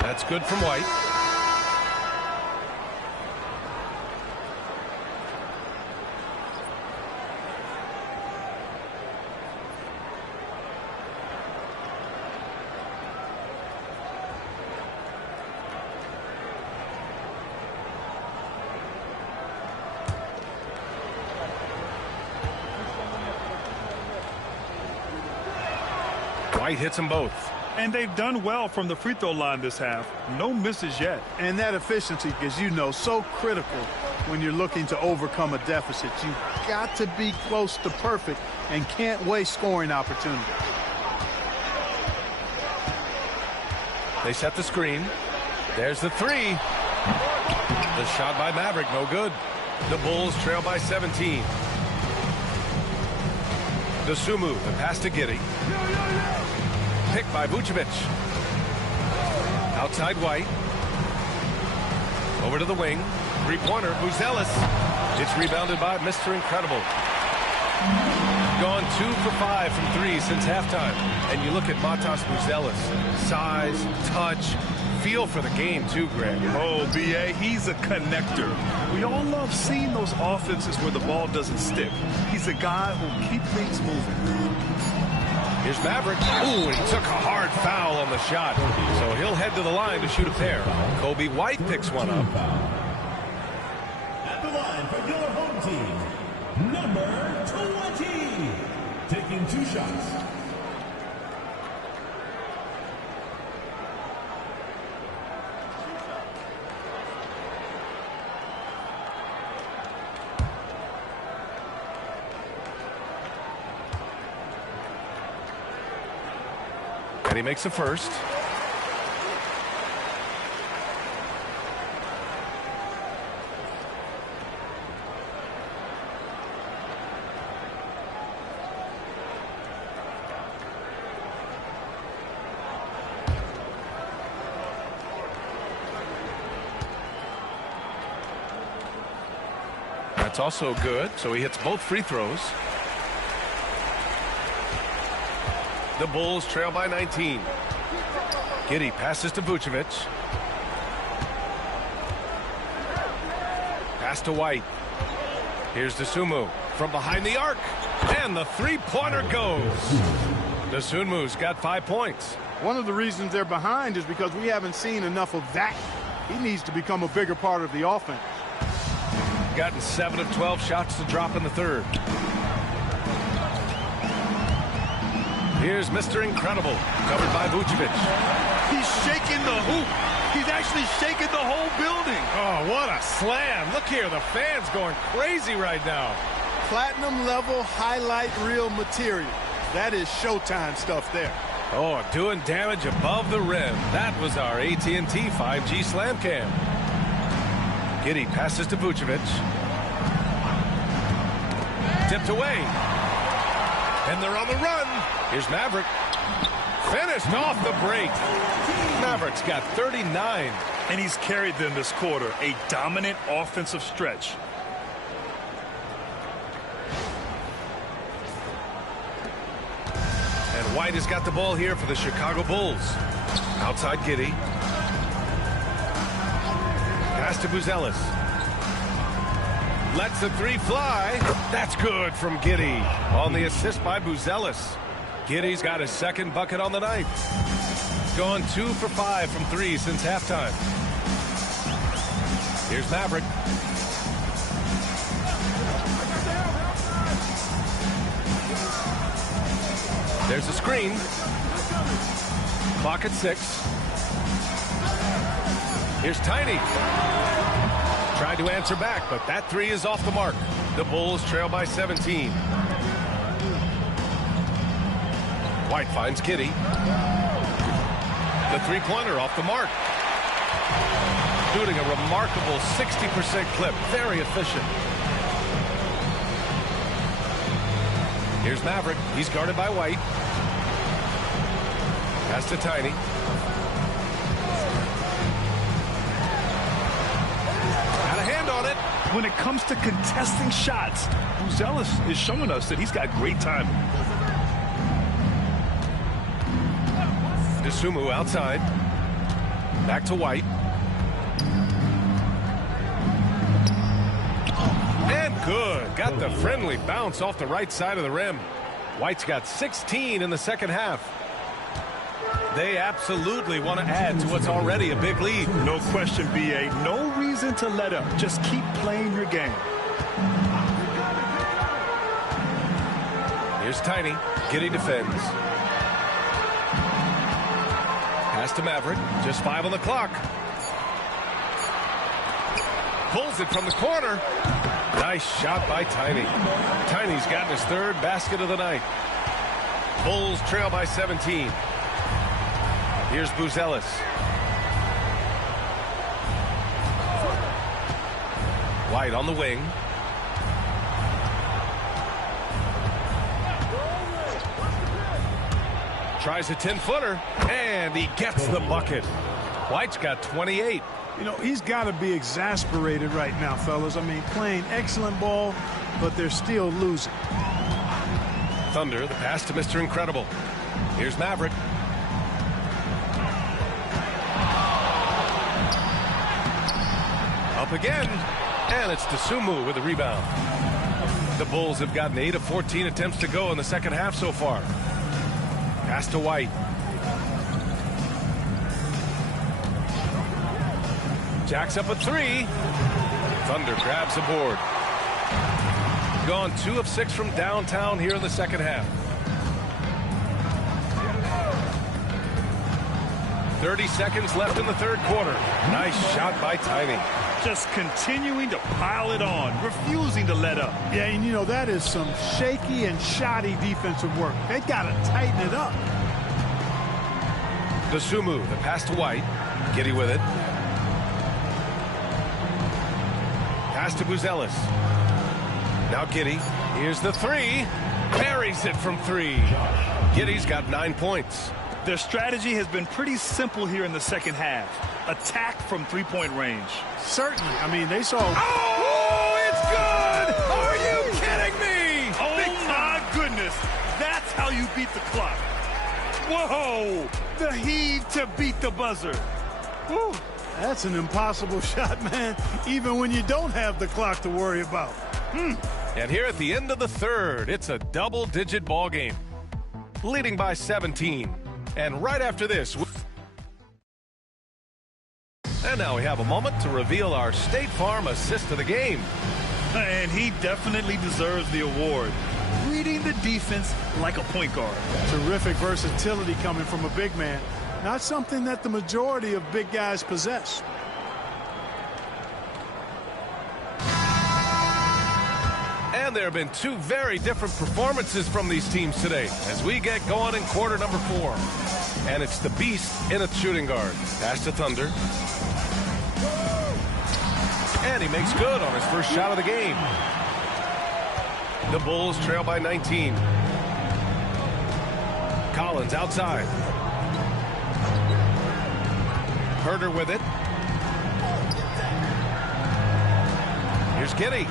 That's good from White. White hits them both. And they've done well from the free throw line this half. No misses yet. And that efficiency, as you know, so critical when you're looking to overcome a deficit. You've got to be close to perfect and can't waste scoring opportunities. They set the screen. There's the 3. The shot by Maverick, no good. The Bulls trail by 17. Dosunmu, the pass to Giddey. Picked by Vucevic. Outside White. Over to the wing. 3-pointer, Buzelis. It's rebounded by Mr. Incredible. Gone 2 for 5 from 3 since halftime. And you look at Matas Buzelis. Size, touch, feel for the game too, Greg. Oh, B.A., he's a connector. We all love seeing those offenses where the ball doesn't stick. He's a guy who'll keep things moving. Here's Maverick. Ooh, and he took a hard foul on the shot. So he'll head to the line to shoot a pair. Kobe White picks one up. At the line for your home team, number 20. Taking 2 shots. And he makes a first. That's also good, so he hits both free throws. The Bulls trail by 19. Giddey passes to Vucevic. Pass to White. Here's Dosunmu from behind the arc. And the 3-pointer goes. Dosunmu's got 5 points. One of the reasons they're behind is because we haven't seen enough of that. He needs to become a bigger part of the offense. Gotten 7 of 12 shots to drop in the third. Here's Mr. Incredible, covered by Vucevic. He's shaking the hoop. He's actually shaking the whole building. Oh, what a slam. Look here, the fans going crazy right now. Platinum level highlight reel material. That is Showtime stuff there. Oh, doing damage above the rim. That was our AT&T 5G slam cam. Giddey passes to Vucevic. Tipped away. And they're on the run. Here's Maverick. Finished off the break. Maverick's got 39. And he's carried them this quarter. A dominant offensive stretch. And White has got the ball here for the Chicago Bulls. Outside Giddey. Pass to Buzelis. Lets the 3 fly. That's good from Giddey on the assist by Buzelis. Giddey's got his 2nd bucket on the night. Gone 2 for 5 from 3 since halftime. Here's Maverick. There's a screen. Clock at 6. Here's Tiny. Tried to answer back, but that three is off the mark. The Bulls trail by 17. White finds Kitty. The three-pointer off the mark. Shooting a remarkable 60% clip. Very efficient. Here's Maverick. He's guarded by White. Pass to Tiny. Got a hand on it. When it comes to contesting shots, Buzelis is showing us that he's got great timing. Sumu outside. Back to White. And good. Got the friendly bounce off the right side of the rim. White's got 16 in the second half. They absolutely want to add to what's already a big lead. No question, B.A. No reason to let up. Just keep playing your game. Here's Tiny. Giddy defends. Pass to Maverick. Just 5 on the clock. Pulls it from the corner. Nice shot by Tiny. Tiny's gotten his third basket of the night. Bulls trail by 17. Here's Buzelis. White on the wing. Tries a 10-footer, and he gets the bucket. White's got 28. You know, he's got to be exasperated right now, fellas. I mean, playing excellent ball, but they're still losing. Thunder, the pass to Mr. Incredible. Here's Maverick. Up again, and it's Sumu with the rebound. The Bulls have gotten 8 of 14 attempts to go in the second half so far. Pass to White. Jacks up a 3. Thunder grabs the board. Gone 2 of 6 from downtown here in the second half. 30 seconds left in the third quarter. Nice shot by Tiny. Just continuing to pile it on, refusing to let up. Yeah, and you know, that is some shaky and shoddy defensive work. They got to tighten it up. Sumu, the pass to White. Giddy with it. Pass to Buzelis. Now Giddy. Here's the 3. Parries it from 3. Giddy's got 9 points. Their strategy has been pretty simple here in the second half. Attack from three-point range. Certainly. I mean, they saw... Oh, it's good! Are you kidding me? Oh, my goodness. That's how you beat the clock. Whoa! The heave to beat the buzzer. Whew. That's an impossible shot, man, even when you don't have the clock to worry about. And here at the end of the third, it's a double-digit ball game, leading by 17. And right after this... And now we have a moment to reveal our State Farm assist of the game. And he definitely deserves the award. Reading the defense like a point guard. Terrific versatility coming from a big man. Not something that the majority of big guys possess. And there have been 2 very different performances from these teams today as we get going in quarter number 4. And it's the Beast in a shooting guard. Pass to Thunder. And he makes good on his first shot of the game. The Bulls trail by 19. Collins outside. Herder with it. Here's Giddy.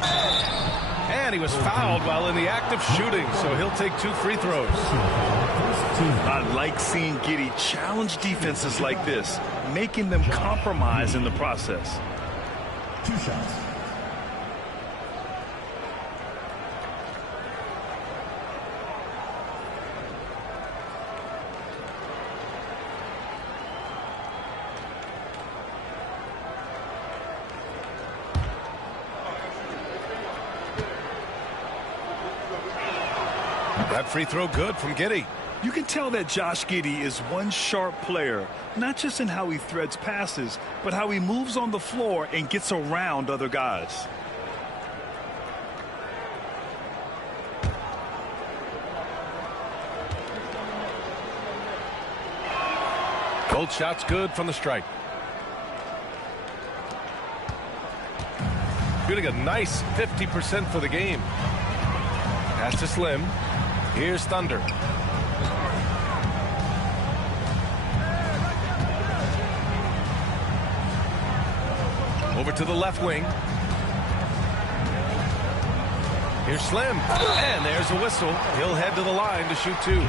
And he was fouled while in the act of shooting, so he'll take 2 free throws. I like seeing Giddy challenge defenses like this, making them compromise in the process. 2 shots. That free throw good from Giddey. You can tell that Josh Giddey is one sharp player, not just in how he threads passes, but how he moves on the floor and gets around other guys. Both shots good from the stripe. Shooting a nice 50% for the game. Pass to Slim. Here's Thunder. Over to the left wing. Here's Slim. And there's a whistle. He'll head to the line to shoot 2.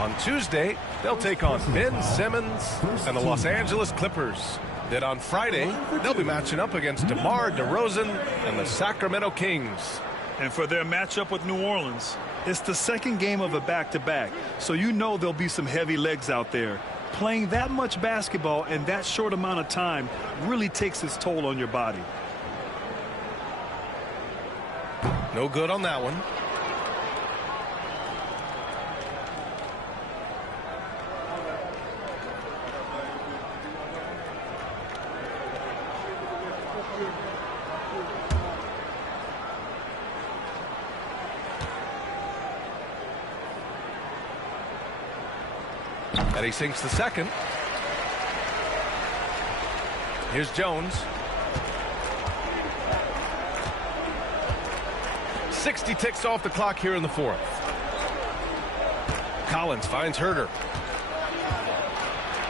On Tuesday, they'll take on Ben Simmons and the Los Angeles Clippers. Then on Friday, they'll be matching up against DeMar DeRozan and the Sacramento Kings. And for their matchup with New Orleans, it's the second game of a back-to-back, so you know there'll be some heavy legs out there. Playing that much basketball in that short amount of time really takes its toll on your body. No good on that one. And he sinks the second. Here's Jones. 60 ticks off the clock here in the fourth. Collins finds Herter.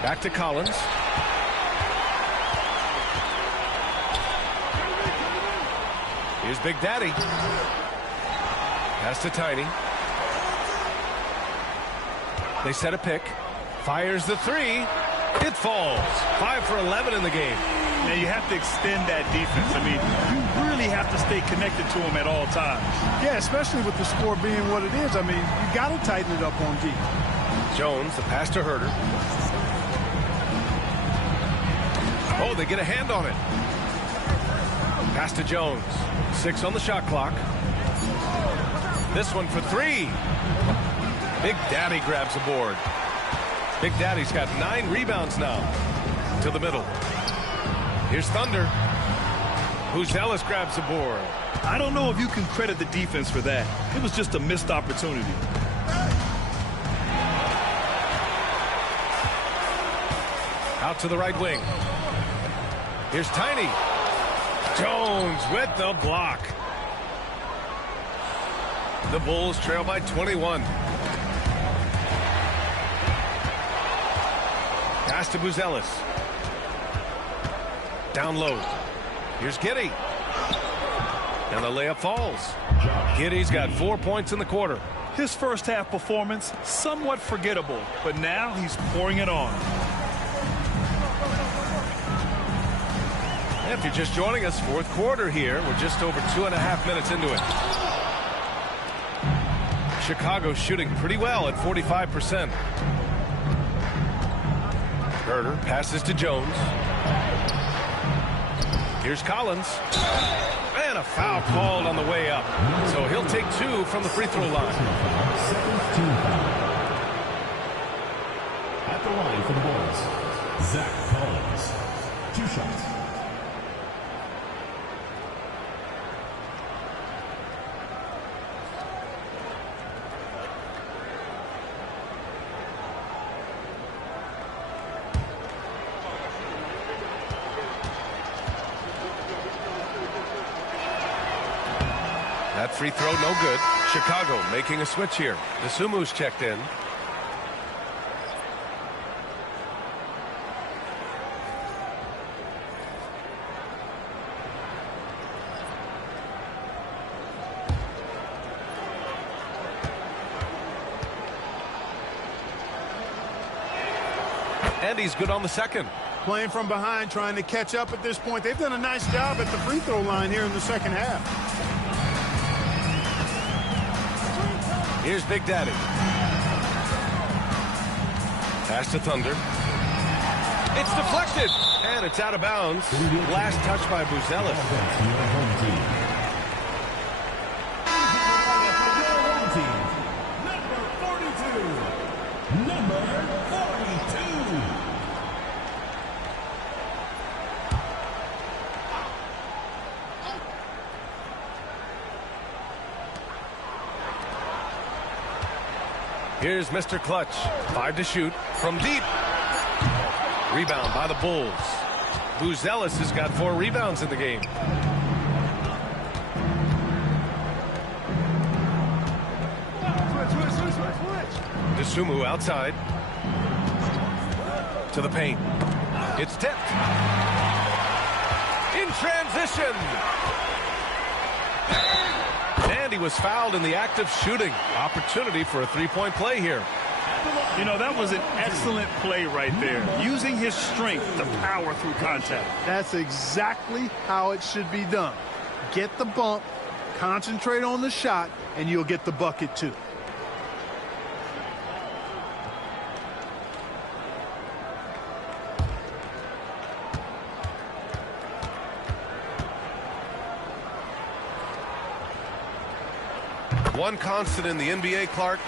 Back to Collins. Here's Big Daddy. Pass to Tiny. They set a pick. Fires the 3. It falls. 5 for 11 in the game. Now you have to extend that defense. I mean, you really have to stay connected to him at all times. Yeah, especially with the score being what it is. I mean, you got to tighten it up on D. Jones, the pass to Herter. Oh, they get a hand on it. Pass to Jones. 6 on the shot clock. This one for 3. Big Daddy grabs the board. Big Daddy's got 9 rebounds now. To the middle. Here's Thunder. Ellis grabs the board. I don't know if you can credit the defense for that. It was just a missed opportunity. Out to the right wing. Here's Tiny. Jones with the block. The Bulls trail by 21. Pass to Ellis. Down low. Here's Giddey. And the layup falls. Giddey's got 4 points in the quarter. His first half performance, somewhat forgettable, but now he's pouring it on. And if you're just joining us, fourth quarter here. We're just over 2.5 minutes into it. Chicago shooting pretty well at 45%. Herter passes to Jones. Here's Collins. And a foul called on the way up. So he'll take 2 from the free throw line. At the line for the Bulls, Zach Collins. 2 shots. That free throw, no good. Chicago making a switch here. Desumu's checked in. And he's good on the second. Playing from behind, trying to catch up at this point. They've done a nice job at the free throw line here in the second half. Here's Big Daddy. Pass to Thunder. It's deflected. And it's out of bounds. Last touch by Ellis. Here's Mr. Clutch. 5 to shoot from deep. Rebound by the Bulls. Buzelis has got 4 rebounds in the game. DeSumo outside. To the paint. It's tipped. In transition. And he was fouled in the act of shooting. Opportunity for a three-point play here. You know, that was an excellent play right there. Using his strength to power through contact. That's exactly how it should be done. Get the bump, concentrate on the shot, and you'll get the bucket too. One constant in the NBA, Clark,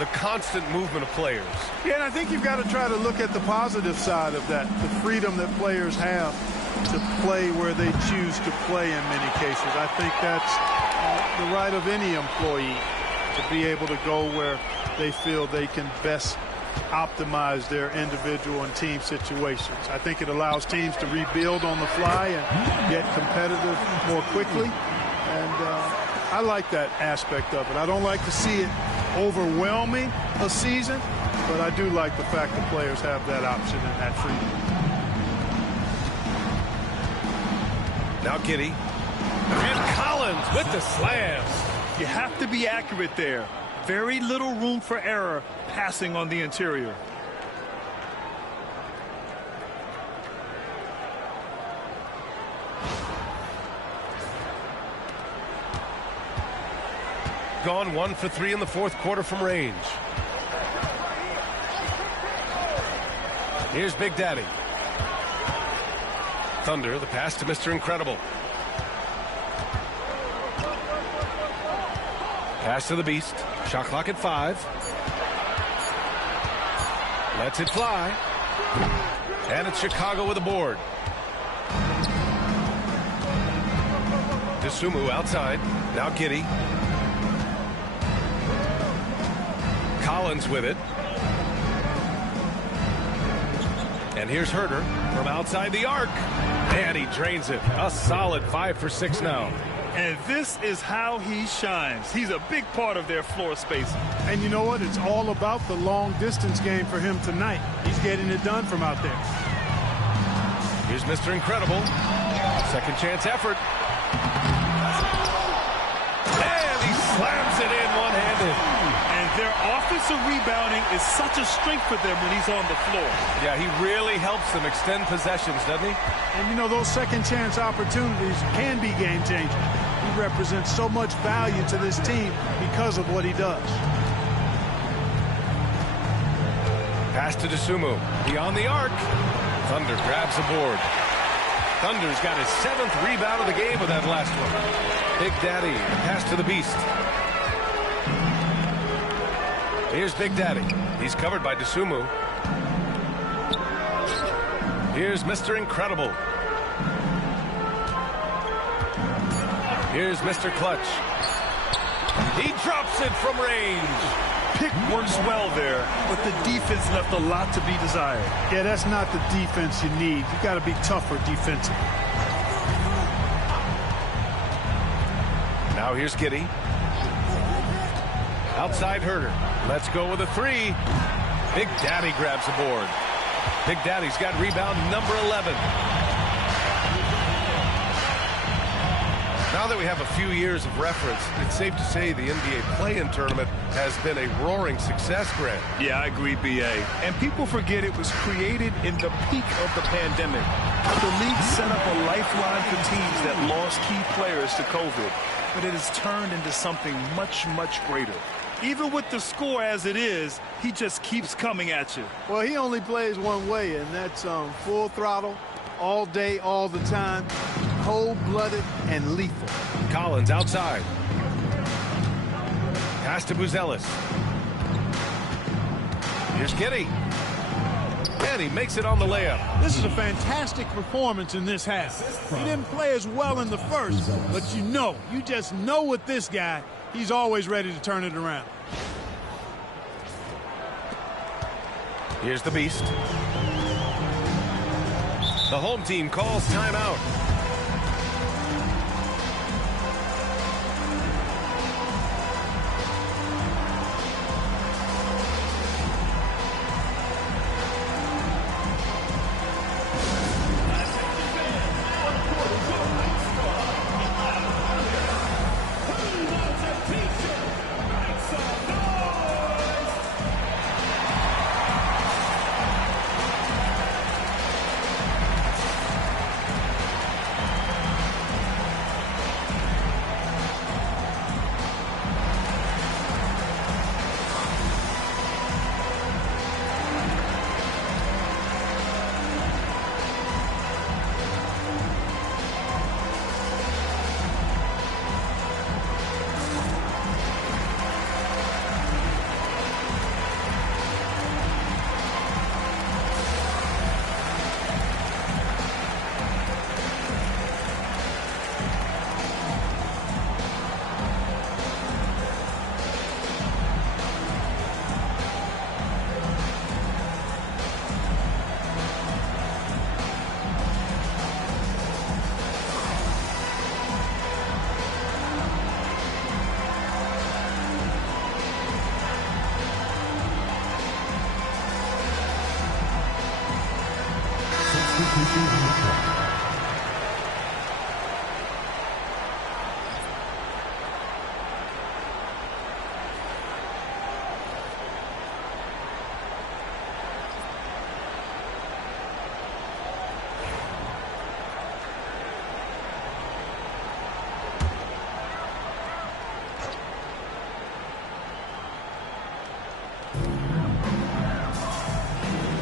the constant movement of players. Yeah, and I think you've got to try to look at the positive side of that, the freedom that players have to play where they choose to play in many cases. I think that's the right of any employee to be able to go where they feel they can best optimize their individual and team situations. I think it allows teams to rebuild on the fly and get competitive more quickly. And I like that aspect of it. I don't like to see it overwhelming a season, but I do like the fact that players have that option and that freedom. Now Giddey. And Collins with the slam. You have to be accurate there. Very little room for error passing on the interior. Gone 1 for 3 in the fourth quarter from range. Here's Big Daddy. Thunder, the pass to Mr. Incredible. Pass to the Beast. Shot clock at 5. Lets it fly. And it's Chicago with a board. DeSumo outside. Now Giddey. Collins with it. And here's Herter from outside the arc. And he drains it. A solid 5 for 6 now. And this is how he shines. He's a big part of their floor space. And you know what? It's all about the long distance game for him tonight. He's getting it done from out there. Here's Mr. Incredible. Second chance effort. And he slams it in one-handed. And their offensive rebounding is such a strength for them when he's on the floor. Yeah, he really helps them extend possessions, doesn't he? And you know, those second chance opportunities can be game changing. He represents so much value to this team because of what he does. Pass to DeSumo. Beyond the arc. Thunder grabs the board. Thunder's got his 7th rebound of the game with that last one. Big Daddy. Pass to the Beast. Here's Big Daddy. He's covered by DeSumo. Here's Mr. Incredible. Here's Mr. Clutch. He drops it from range. Pick works well there, but the defense left a lot to be desired. Yeah, that's not the defense you need. You got to be tougher defensively. Now here's Giddey. Outside Herter. Let's go with a 3. Big Daddy grabs the board. Big Daddy's got rebound number 11. Now that we have a few years of reference, it's safe to say the NBA play-in tournament has been a roaring success, Grant. Yeah, I agree, B.A. And people forget it was created in the peak of the pandemic. The league set up a lifeline for teams that lost key players to COVID, but it has turned into something much, much greater. Even with the score as it is, he just keeps coming at you. Well, he only plays one way, and that's full throttle, all day, all the time, cold-blooded and lethal. Collins outside. Pass to Buzelis. Here's Giddey. And he makes it on the layup. This is a fantastic performance in this half. He didn't play as well in the first, but you just know with this guy, he's always ready to turn it around. Here's the Beast. The home team calls timeout.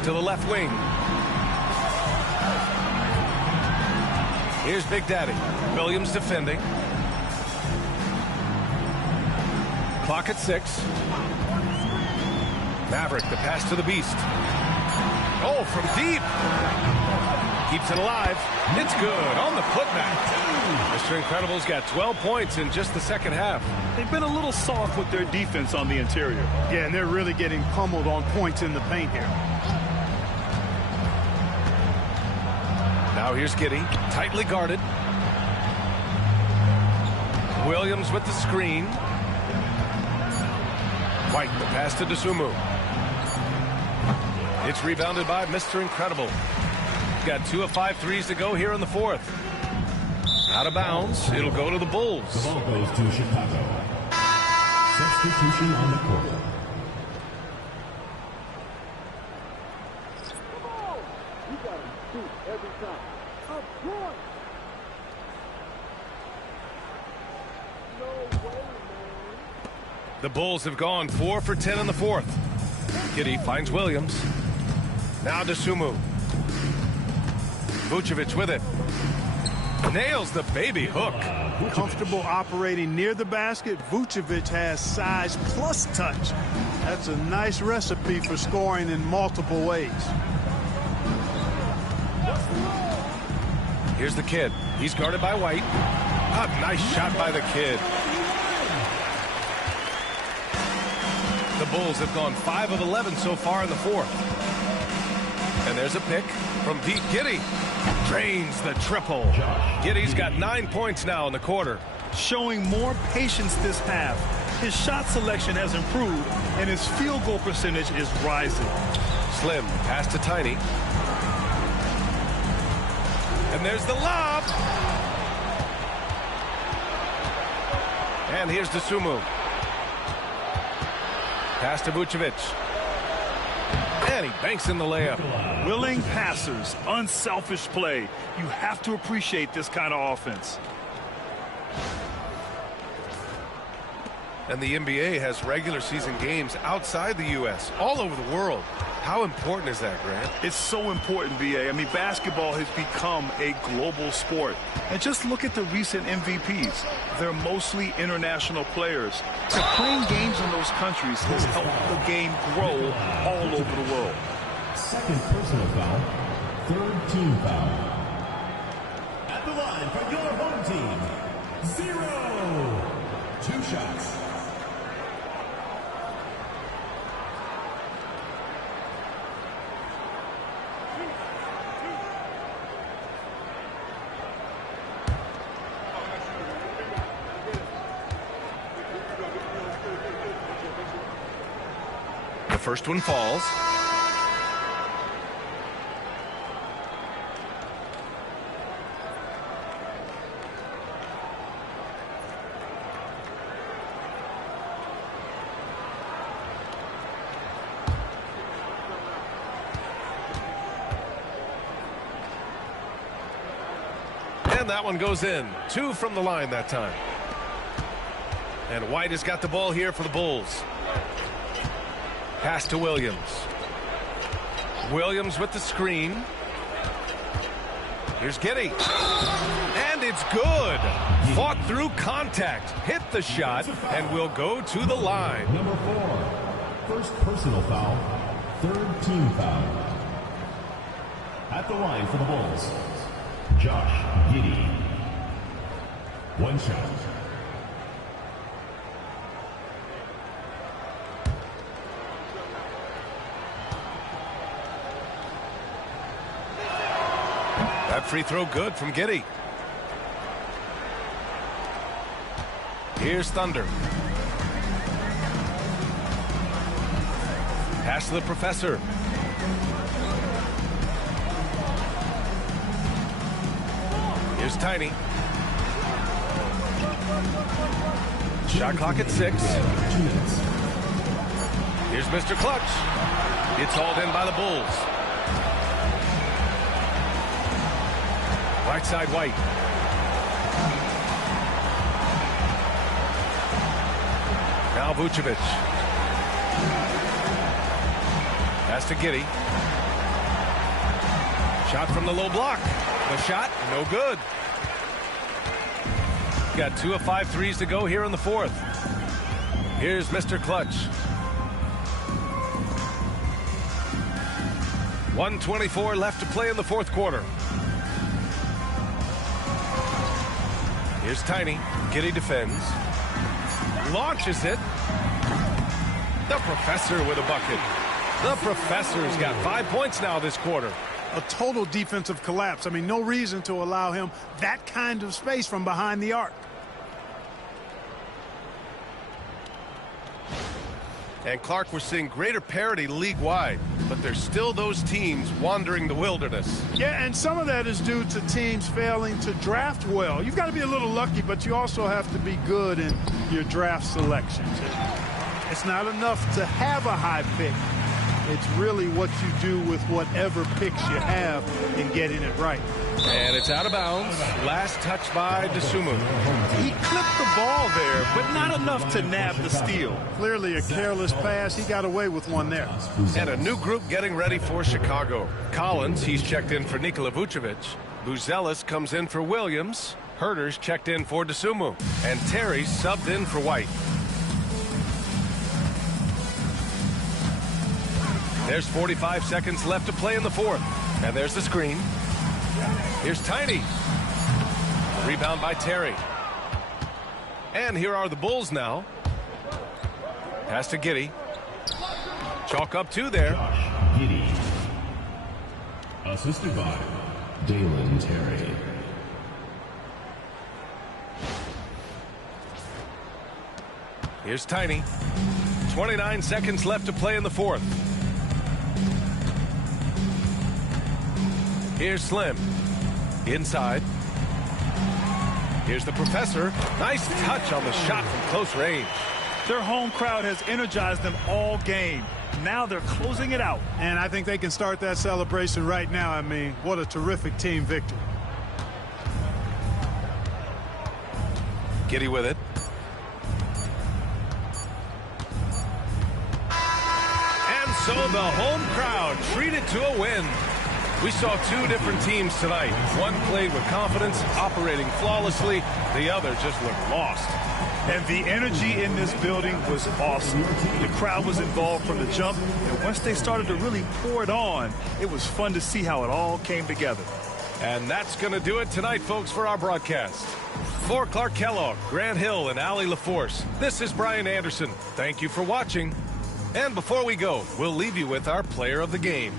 To the left wing. Here's Big Daddy. Williams defending. Clock at 6. Maverick, the pass to the Beast. Oh, from deep. Keeps it alive. It's good on the putback. Mr. Incredible's got 12 points in just the second half. They've been a little soft with their defense on the interior. Yeah, and they're really getting pummeled on points in the paint here. Now here's Giddey, tightly guarded. Williams with the screen. White, the pass to Dosunmu. It's rebounded by Mr. Incredible. Got 2 of 5 threes to go here in the fourth. Out of bounds. It'll go to the Bulls. The ball goes to Chicago. Substitution on the court. The Bulls have gone 4 for 10 in the fourth. Giddey finds Williams. Now Dosunmu. Vucevic with it. Nails the baby hook. Comfortable operating near the basket. Vucevic has size plus touch. That's a nice recipe for scoring in multiple ways. Here's the kid. He's guarded by White. A nice shot by the kid. The Bulls have gone 5 of 11 so far in the fourth. And there's a pick from Pete Giddey. Drains the triple. Giddey's got 9 points now in the quarter. Showing more patience this half. His shot selection has improved, and his field goal percentage is rising. Slim, pass to Tiny. And there's the lob. And here's Dosunmu. Pass to Vucevic. And he banks in the layup. Willing passers, unselfish play. You have to appreciate this kind of offense. And the NBA has regular season games outside the U.S., all over the world. How important is that, Grant? It's so important, B.A. I mean, basketball has become a global sport. And just look at the recent MVPs. They're mostly international players. So playing games in those countries has helped the game grow all over the world. Second personal foul. Third team foul. At the line for your home team, 0. 2 shots. first one falls. And that one goes in. 2 from the line that time. And White has got the ball here for the Bulls. Pass to Williams. Williams with the screen. Here's Giddey. And it's good. Fought through contact. Hit the shot and will go to the line. Number 4, first personal foul, third team foul. At the line for the Bulls, Josh Giddey. 1 shot. That free throw good from Giddey. Here's Thunder. Pass to the Professor. Here's Tiny. Shot clock at 6. 2 minutes. Here's Mr. Clutch. It's hauled in by the Bulls. Right side White. Now Vucevic. Pass to Giddey. Shot from the low block. The shot, no good. Got 2 of 5 threes to go here in the 4th. Here's Mr. Clutch. 1:24 left to play in the 4th quarter. Here's Tiny. Giddey defends. Launches it. The Professor with a bucket. The Professor's got 5 points now this quarter. A total defensive collapse. I mean, no reason to allow him that kind of space from behind the arc. And Clark, we're seeing greater parity league-wide, but there's still those teams wandering the wilderness. Yeah, and some of that is due to teams failing to draft well. You've got to be a little lucky, but you also have to be good in your draft selections. It's not enough to have a high pick. It's really what you do with whatever picks you have in getting it right. And it's out of bounds. Last touch by Dosunmu. He clipped the ball there, but not enough to nab the steal. Clearly a careless pass. He got away with one there. And a new group getting ready for Chicago. Collins, he's checked in for Nikola Vucevic. Buzelis comes in for Williams. Herter's checked in for Dosunmu. And Terry subbed in for White. There's 45 seconds left to play in the 4th. And there's the screen. Here's Tiny. Rebound by Terry. And here are the Bulls now. Pass to Giddey. Chalk up 2 there. Josh Giddey. Assisted by Dalen Terry. Here's Tiny. 29 seconds left to play in the 4th. Here's Slim. Inside. Here's the Professor. Nice touch on the shot from close range. Their home crowd has energized them all game. Now they're closing it out. And I think they can start that celebration right now. I mean, what a terrific team victory. Giddey with it. And so the home crowd treated to a win. We saw 2 different teams tonight. One played with confidence, operating flawlessly. The other just looked lost. And the energy in this building was awesome. The crowd was involved from the jump, and once they started to really pour it on, it was fun to see how it all came together. And that's going to do it tonight, folks, for our broadcast. For Clark Kellogg, Grant Hill, and Allie LaForce, this is Brian Anderson. Thank you for watching. And before we go, we'll leave you with our player of the game.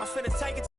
I'm finna take it